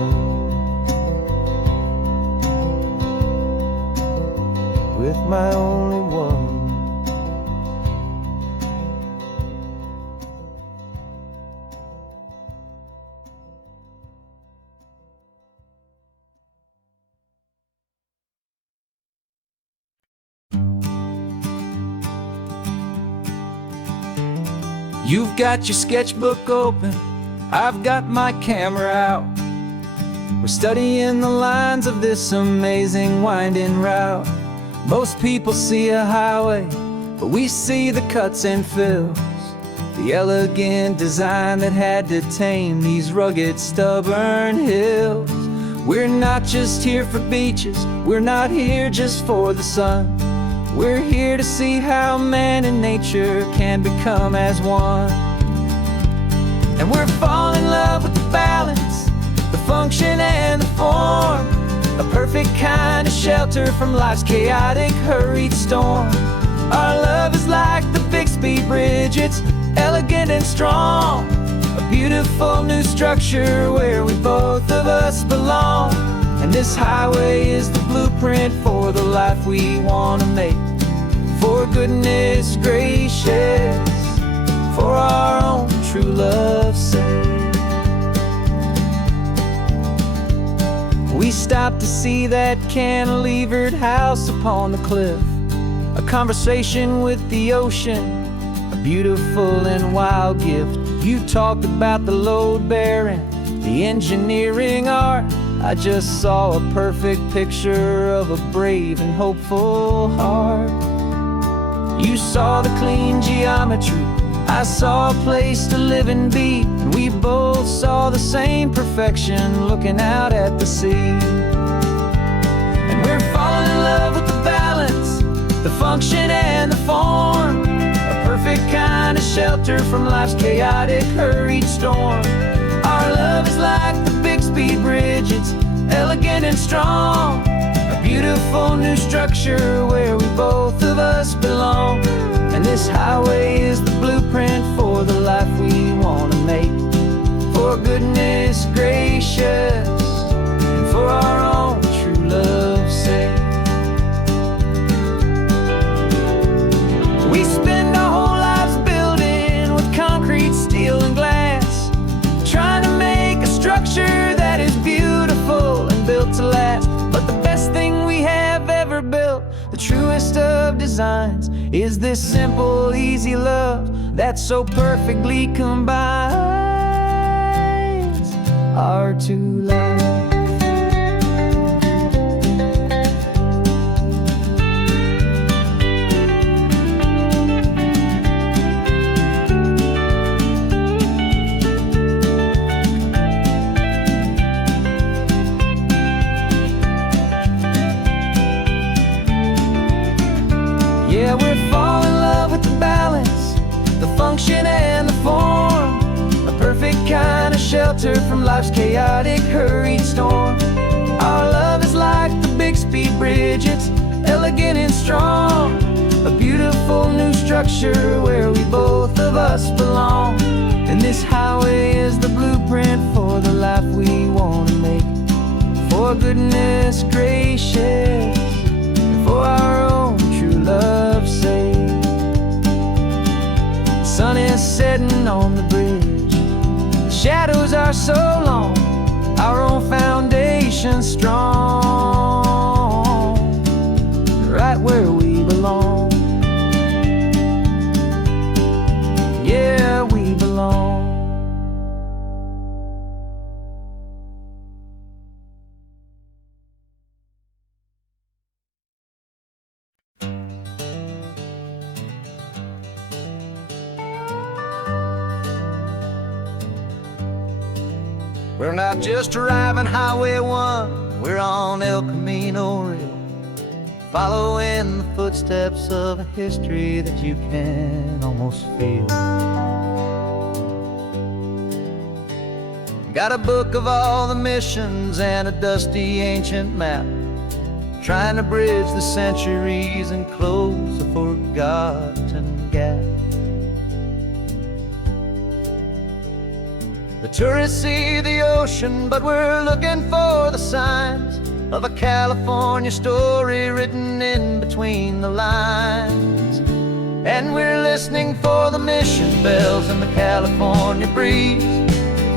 With my only one. You've got your sketchbook open, I've got my camera out. We're studying the lines of this amazing winding route. Most people see a highway, but we see the cuts and fills, the elegant design that had to tame these rugged, stubborn hills. We're not just here for beaches, we're not here just for the sun. We're here to see how man and nature can become as one. And we're falling in love with the balance, the function and the form. A perfect kind of shelter from life's chaotic, hurried storm. Our love is like the Bixby Bridge, it's elegant and strong. A beautiful new structure where we both of us belong. And this highway is the blueprint for the life we want to make. For goodness gracious, for our own true love's sake. We stopped to see that cantilevered house upon the cliff. A conversation with the ocean, a beautiful and wild gift. You talked about the load bearing, the engineering art. I just saw a perfect picture of a brave and hopeful heart. You saw the clean geometry, I saw a place to live and be. And we both saw the same perfection looking out at the sea. And we're falling in love with the balance, the function and the form. A perfect kind of shelter from life's chaotic, hurried storm. Our love is like the Bixby Bridge, it's elegant and strong. A beautiful new structure where we both of us belong. And this highway is the blueprint for the life we want to make. For goodness gracious, and for our own true love's sake. We spend our whole lives building with concrete, steel and glass, trying to make a structure that is beautiful and built to last. But the best thing we have ever built, the truest of designs, is this simple, easy love that so perfectly combines our two lives. Yeah, we're falling in love with the balance, the function and the form. A perfect kind of shelter from life's chaotic, hurried storm. Our love is like the Bixby Bridge, it's elegant and strong. A beautiful new structure where we both of us belong. And this highway is the blueprint for the life we want to make. For goodness gracious, and for our own true love's sake. The sun is setting on the bridge, the shadows are so long, our own foundation strong, right where we belong. Yeah, we belong. We're not just driving Highway 1, we're on El Camino Real, following the footsteps of a history that you can almost feel. Got a book of all the missions and a dusty ancient map, trying to bridge the centuries and close a forgotten gap. The tourists see the ocean, but we're looking for the signs of a California story written in between the lines. And we're listening for the mission bells in the California breeze,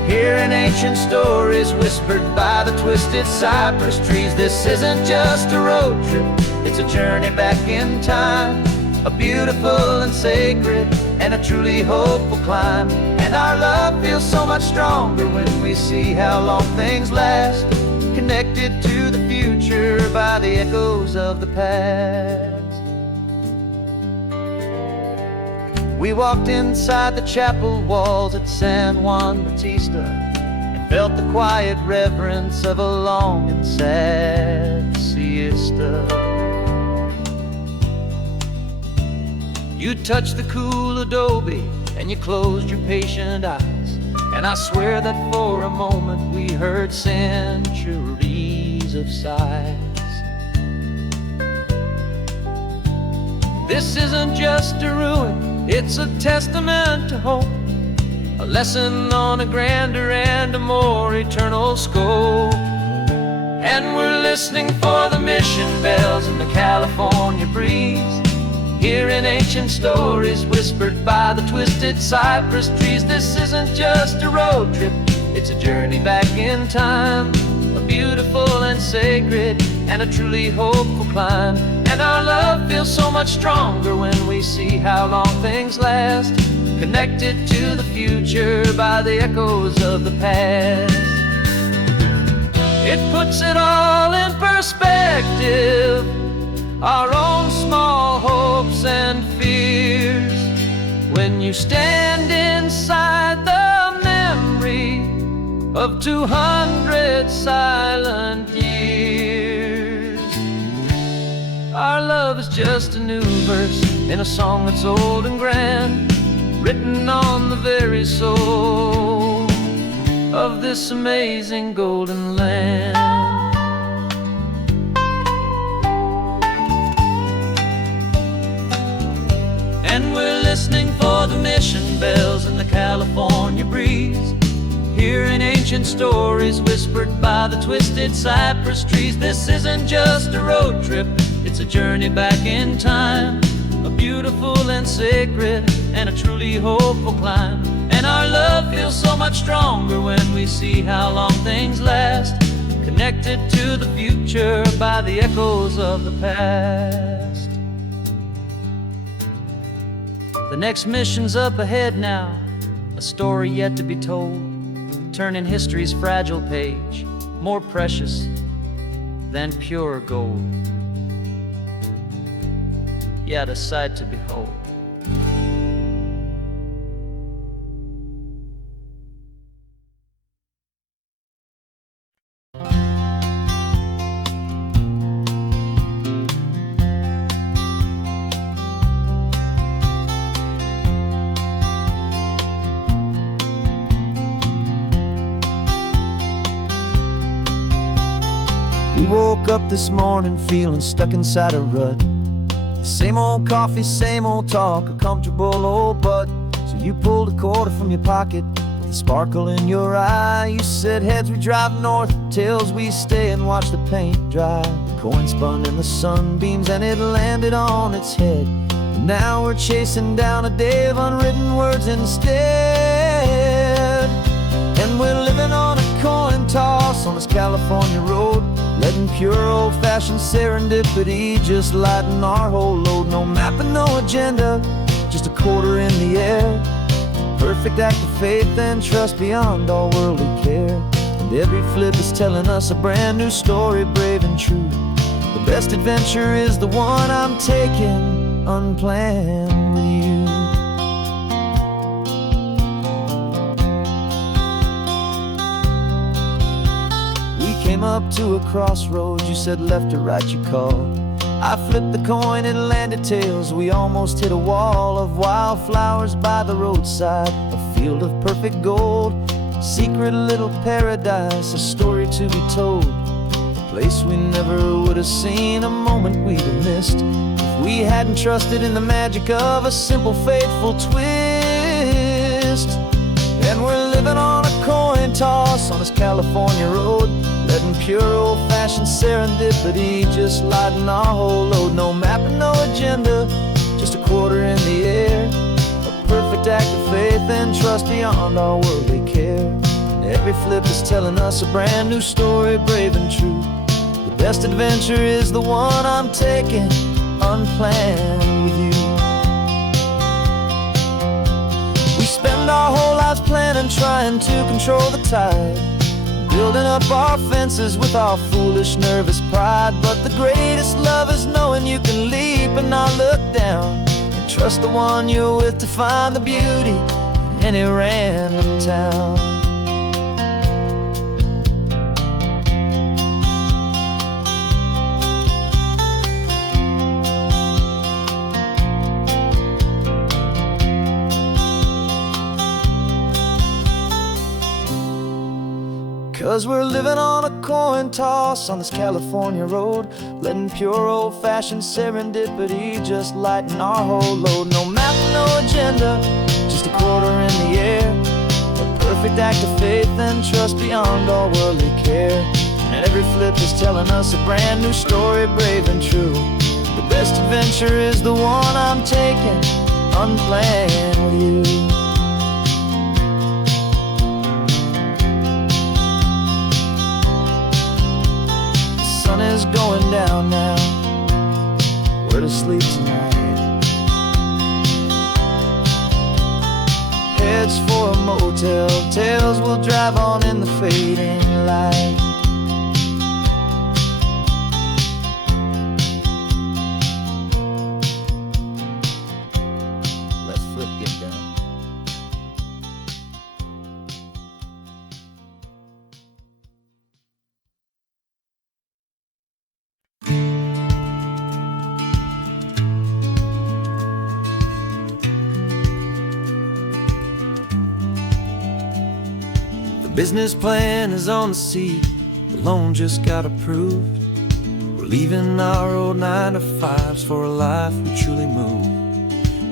hearing ancient stories whispered by the twisted cypress trees. This isn't just a road trip, it's a journey back in time, a beautiful and sacred and a truly hopeful climb. And our love feels so much stronger when we see how long things last, connected to the future by the echoes of the past. We walked inside the chapel walls at San Juan Bautista and felt the quiet reverence of a long and sad siesta. You touched the cool adobe and you closed your patient eyes, And I swear that for a moment we heard centuries of sighs. This isn't just a ruin, it's a testament to hope, a lesson on a grander and a more eternal scope. And we're listening for the mission bells in the California breeze, hearing ancient stories whispered by the twisted cypress trees. This isn't just a road trip, it's a journey back in time, a beautiful and sacred and a truly hopeful climb. And our love feels so much stronger when we see how long things last, connected to the future by the echoes of the past. It puts it all in perspective, our own small hopes and fears, when you stand inside the memory of 200 silent years. Our love is just a new verse in a song that's old and grand, written on the very soul of this amazing golden land. And we're listening for the mission bells in the California breeze, hearing ancient stories whispered by the twisted cypress trees. This isn't just a road trip, it's a journey back in time, a beautiful and sacred and a truly hopeful climb. And our love feels so much stronger when we see how long things last, connected to the future by the echoes of the past. The next mission's up ahead now, a story yet to be told, turning history's fragile page more precious than pure gold. Yet a sight to behold. We woke up this morning feeling stuck inside a rut. Same old coffee, same old talk, a comfortable old butt. So you pulled a quarter from your pocket with a sparkle in your eye. You said, heads we drive north, tails we stay and watch the paint dry. The coin spun in the sunbeams and it landed on its head. And now we're chasing down a day of unwritten words instead. And we're living on a coin toss on this California road, letting pure old-fashioned serendipity just lighten our whole load. No map and no agenda, just a quarter in the air. Perfect act of faith and trust beyond all worldly care. And every flip is telling us a brand new story, brave and true. The best adventure is the one I'm taking unplanned with you. Came up to a crossroads, you said left or right you called. I flipped the coin, it landed tails. We almost hit a wall of wildflowers by the roadside, a field of perfect gold, secret little paradise, a story to be told, a place we never would have seen, a moment we'd have missed if we hadn't trusted in the magic of a simple faithful twist. And we're living on a coin toss on this California road, letting pure old-fashioned serendipity just lighten our whole load. No map and no agenda, just a quarter in the air. A perfect act of faith and trust beyond our worldly care. And every flip is telling us a brand new story, brave and true. The best adventure is the one I'm taking unplanned with you. We spend our whole lives planning, trying to control the tide, building up our fences with our foolish, nervous pride. But the greatest love is knowing you can leap and not look down, and trust the one you're with to find the beauty in any random town. 'Cause we're living on a coin toss on this California road, letting pure old-fashioned serendipity just lighten our whole load. No map, no agenda, just a quarter in the air, a perfect act of faith and trust beyond all worldly care. And every flip is telling us a brand new story, brave and true. The best adventure is the one I'm taking, unplanned with you. The sun is going down now, we're to sleep tonight. Heads for a motel, tails will drive on in the fading light. Let's flip get down. The business plan is on the seat, the loan just got approved. We're leaving our old 9-to-5s for a life we truly move.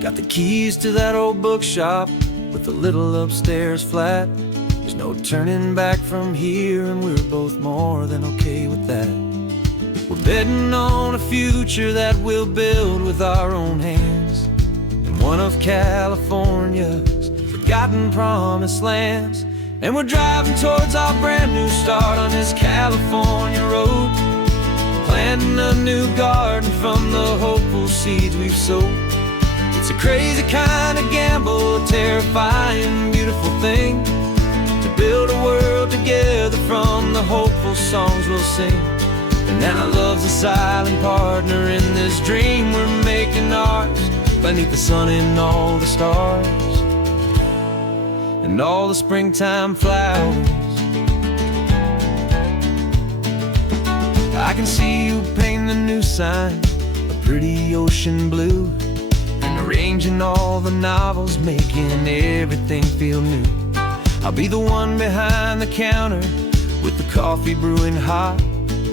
Got the keys to that old bookshop with the little upstairs flat. There's no turning back from here, and we're both more than okay with that. We're betting on a future that we'll build with our own hands, in one of California's forgotten promised lands. And we're driving towards our brand new start on this California road, planting a new garden from the hopeful seeds we've sowed. It's a crazy kind of gamble, a terrifying, beautiful thing, to build a world together from the hopeful songs we'll sing. And now love's a silent partner in this dream we're making ours, beneath the sun and all the stars and all the springtime flowers. I can see you painting a new sign, a pretty ocean blue, and arranging all the novels, making everything feel new. I'll be the one behind the counter with the coffee brewing hot,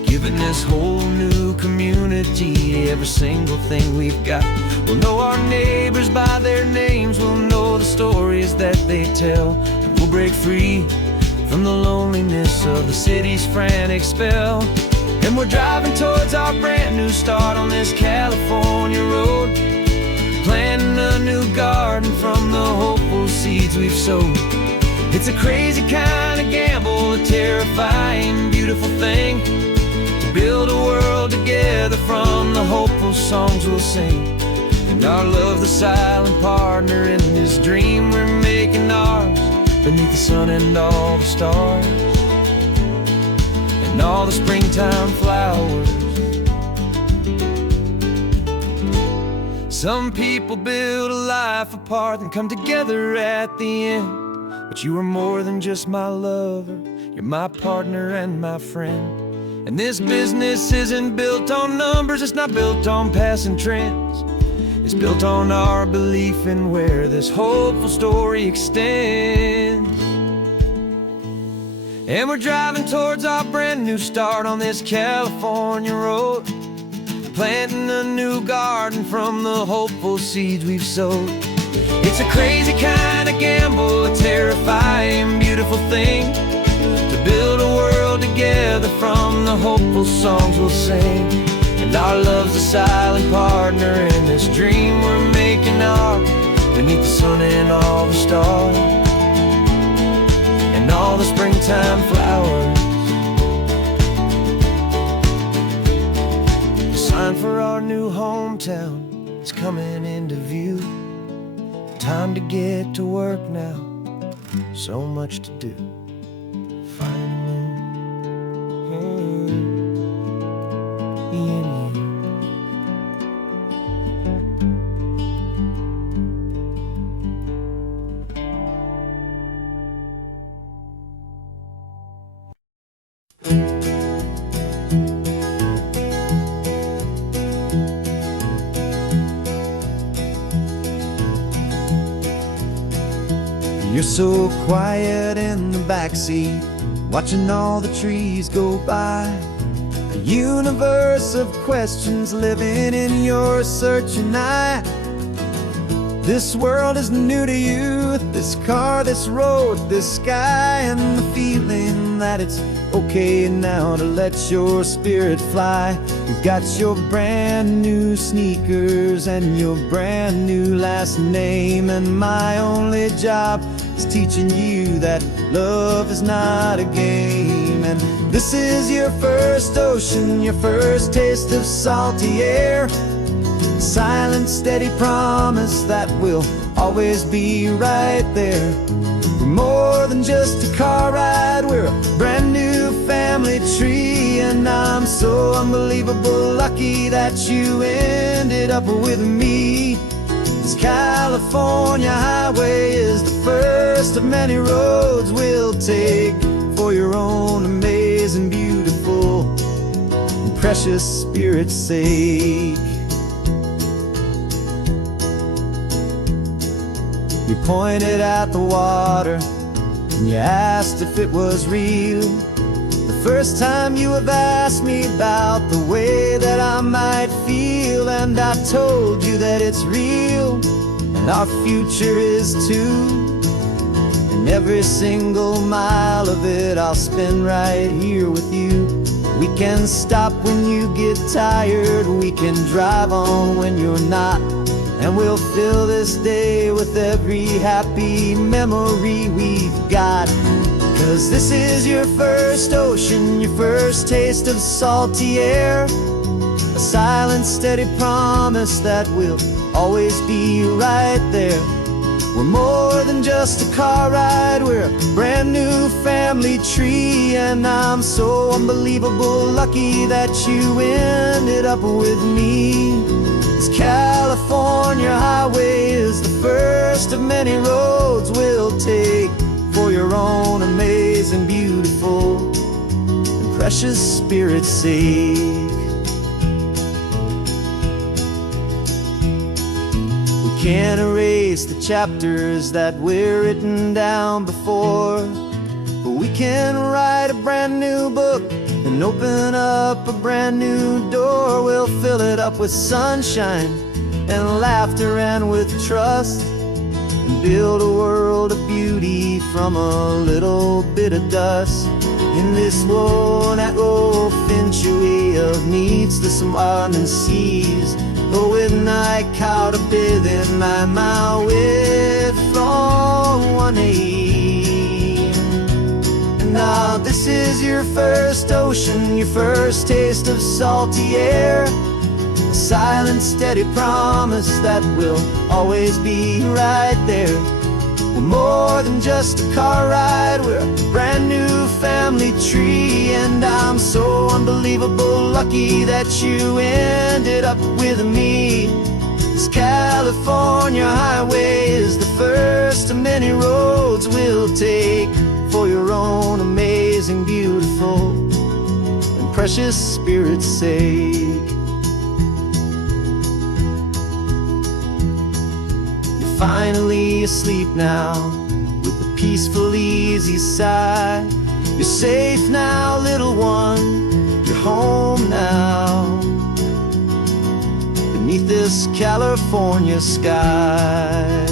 giving this whole new community every single thing we've got. We'll know our neighbors by their names, we'll know the stories that they tell, and we'll break free from the loneliness of the city's frantic spell. And we're driving towards our brand new start on this California road, planting a new garden from the hopeful seeds we've sowed. It's a crazy kind of gamble, a terrifying, beautiful thing, to build a world together from the hopeful songs we'll sing. And our love's the silent partner in this dream we're making ours, beneath the sun and all the stars and all the springtime flowers. Some people build a life apart and come together at the end, but you are more than just my lover, you're my partner and my friend. And this business isn't built on numbers, it's not built on passing trends, it's built on our belief in where this hopeful story extends. And we're driving towards our brand new start on this California road, planting a new garden from the hopeful seeds we've sowed. It's a crazy kind of gamble, a terrifying, beautiful thing, to build a world together from the hopeful songs we'll sing. And our love's a silent partner in this dream we're making ours, beneath the sun and all the stars and all the springtime flowers. The sign for our new hometown is coming into view. Time to get to work now, so much to do. You're so quiet in the backseat, watching all the trees go by. A universe of questions living in your searching eye. This world is new to you, this car, this road, this sky, and the feeling that it's okay now to let your spirit fly. You've got your brand new sneakers and your brand new last name, and my only job is teaching you that love is not a game. And this is your first ocean, your first taste of salty air. Silent, steady promise that we'll always be right there. We're more than just a car ride, we're a brand new family tree. And I'm so unbelievable lucky that you ended up with me. This California highway is the first of many roads we'll take for your own amazing, beautiful, and precious spirit's sake. You pointed at the water and you asked if it was real. The first time you have asked me about the way that I might feel, and I told you that it's real and our future is too. And every single mile of it I'll spend right here with you. We can stop when you get tired, we can drive on when you're not, and we'll fill this day with every happy memory we've got. 'Cause this is your first ocean, your first taste of salty air. A silent, steady promise that we'll always be right there. We're more than just a car ride, we're a brand new family tree. And I'm so unbelievable lucky that you ended up with me. This California highway is the first of many roads we'll take for your own amazing, beautiful, and precious spirit's sake. We can't erase the chapters that we're written down before, but we can write a brand new book and open up a brand new door. We'll fill it up with sunshine and laughter and with trust, and build a world of beauty from a little bit of dust. In this world that finchuí of needs the smarten seas, but with night caught a bit in my way from one aid. Now this is your first ocean, your first taste of salty air. A silent, steady promise that we'll always be right there. We're more than just a car ride, we're a brand new family tree. And I'm so unbelievable lucky that you ended up with me. This California highway is the first of many roads we'll take for your own amazing, beautiful, and precious spirit's sake. You're finally asleep now with a peaceful, easy sigh. You're safe now, little one, you're home now, beneath this California sky.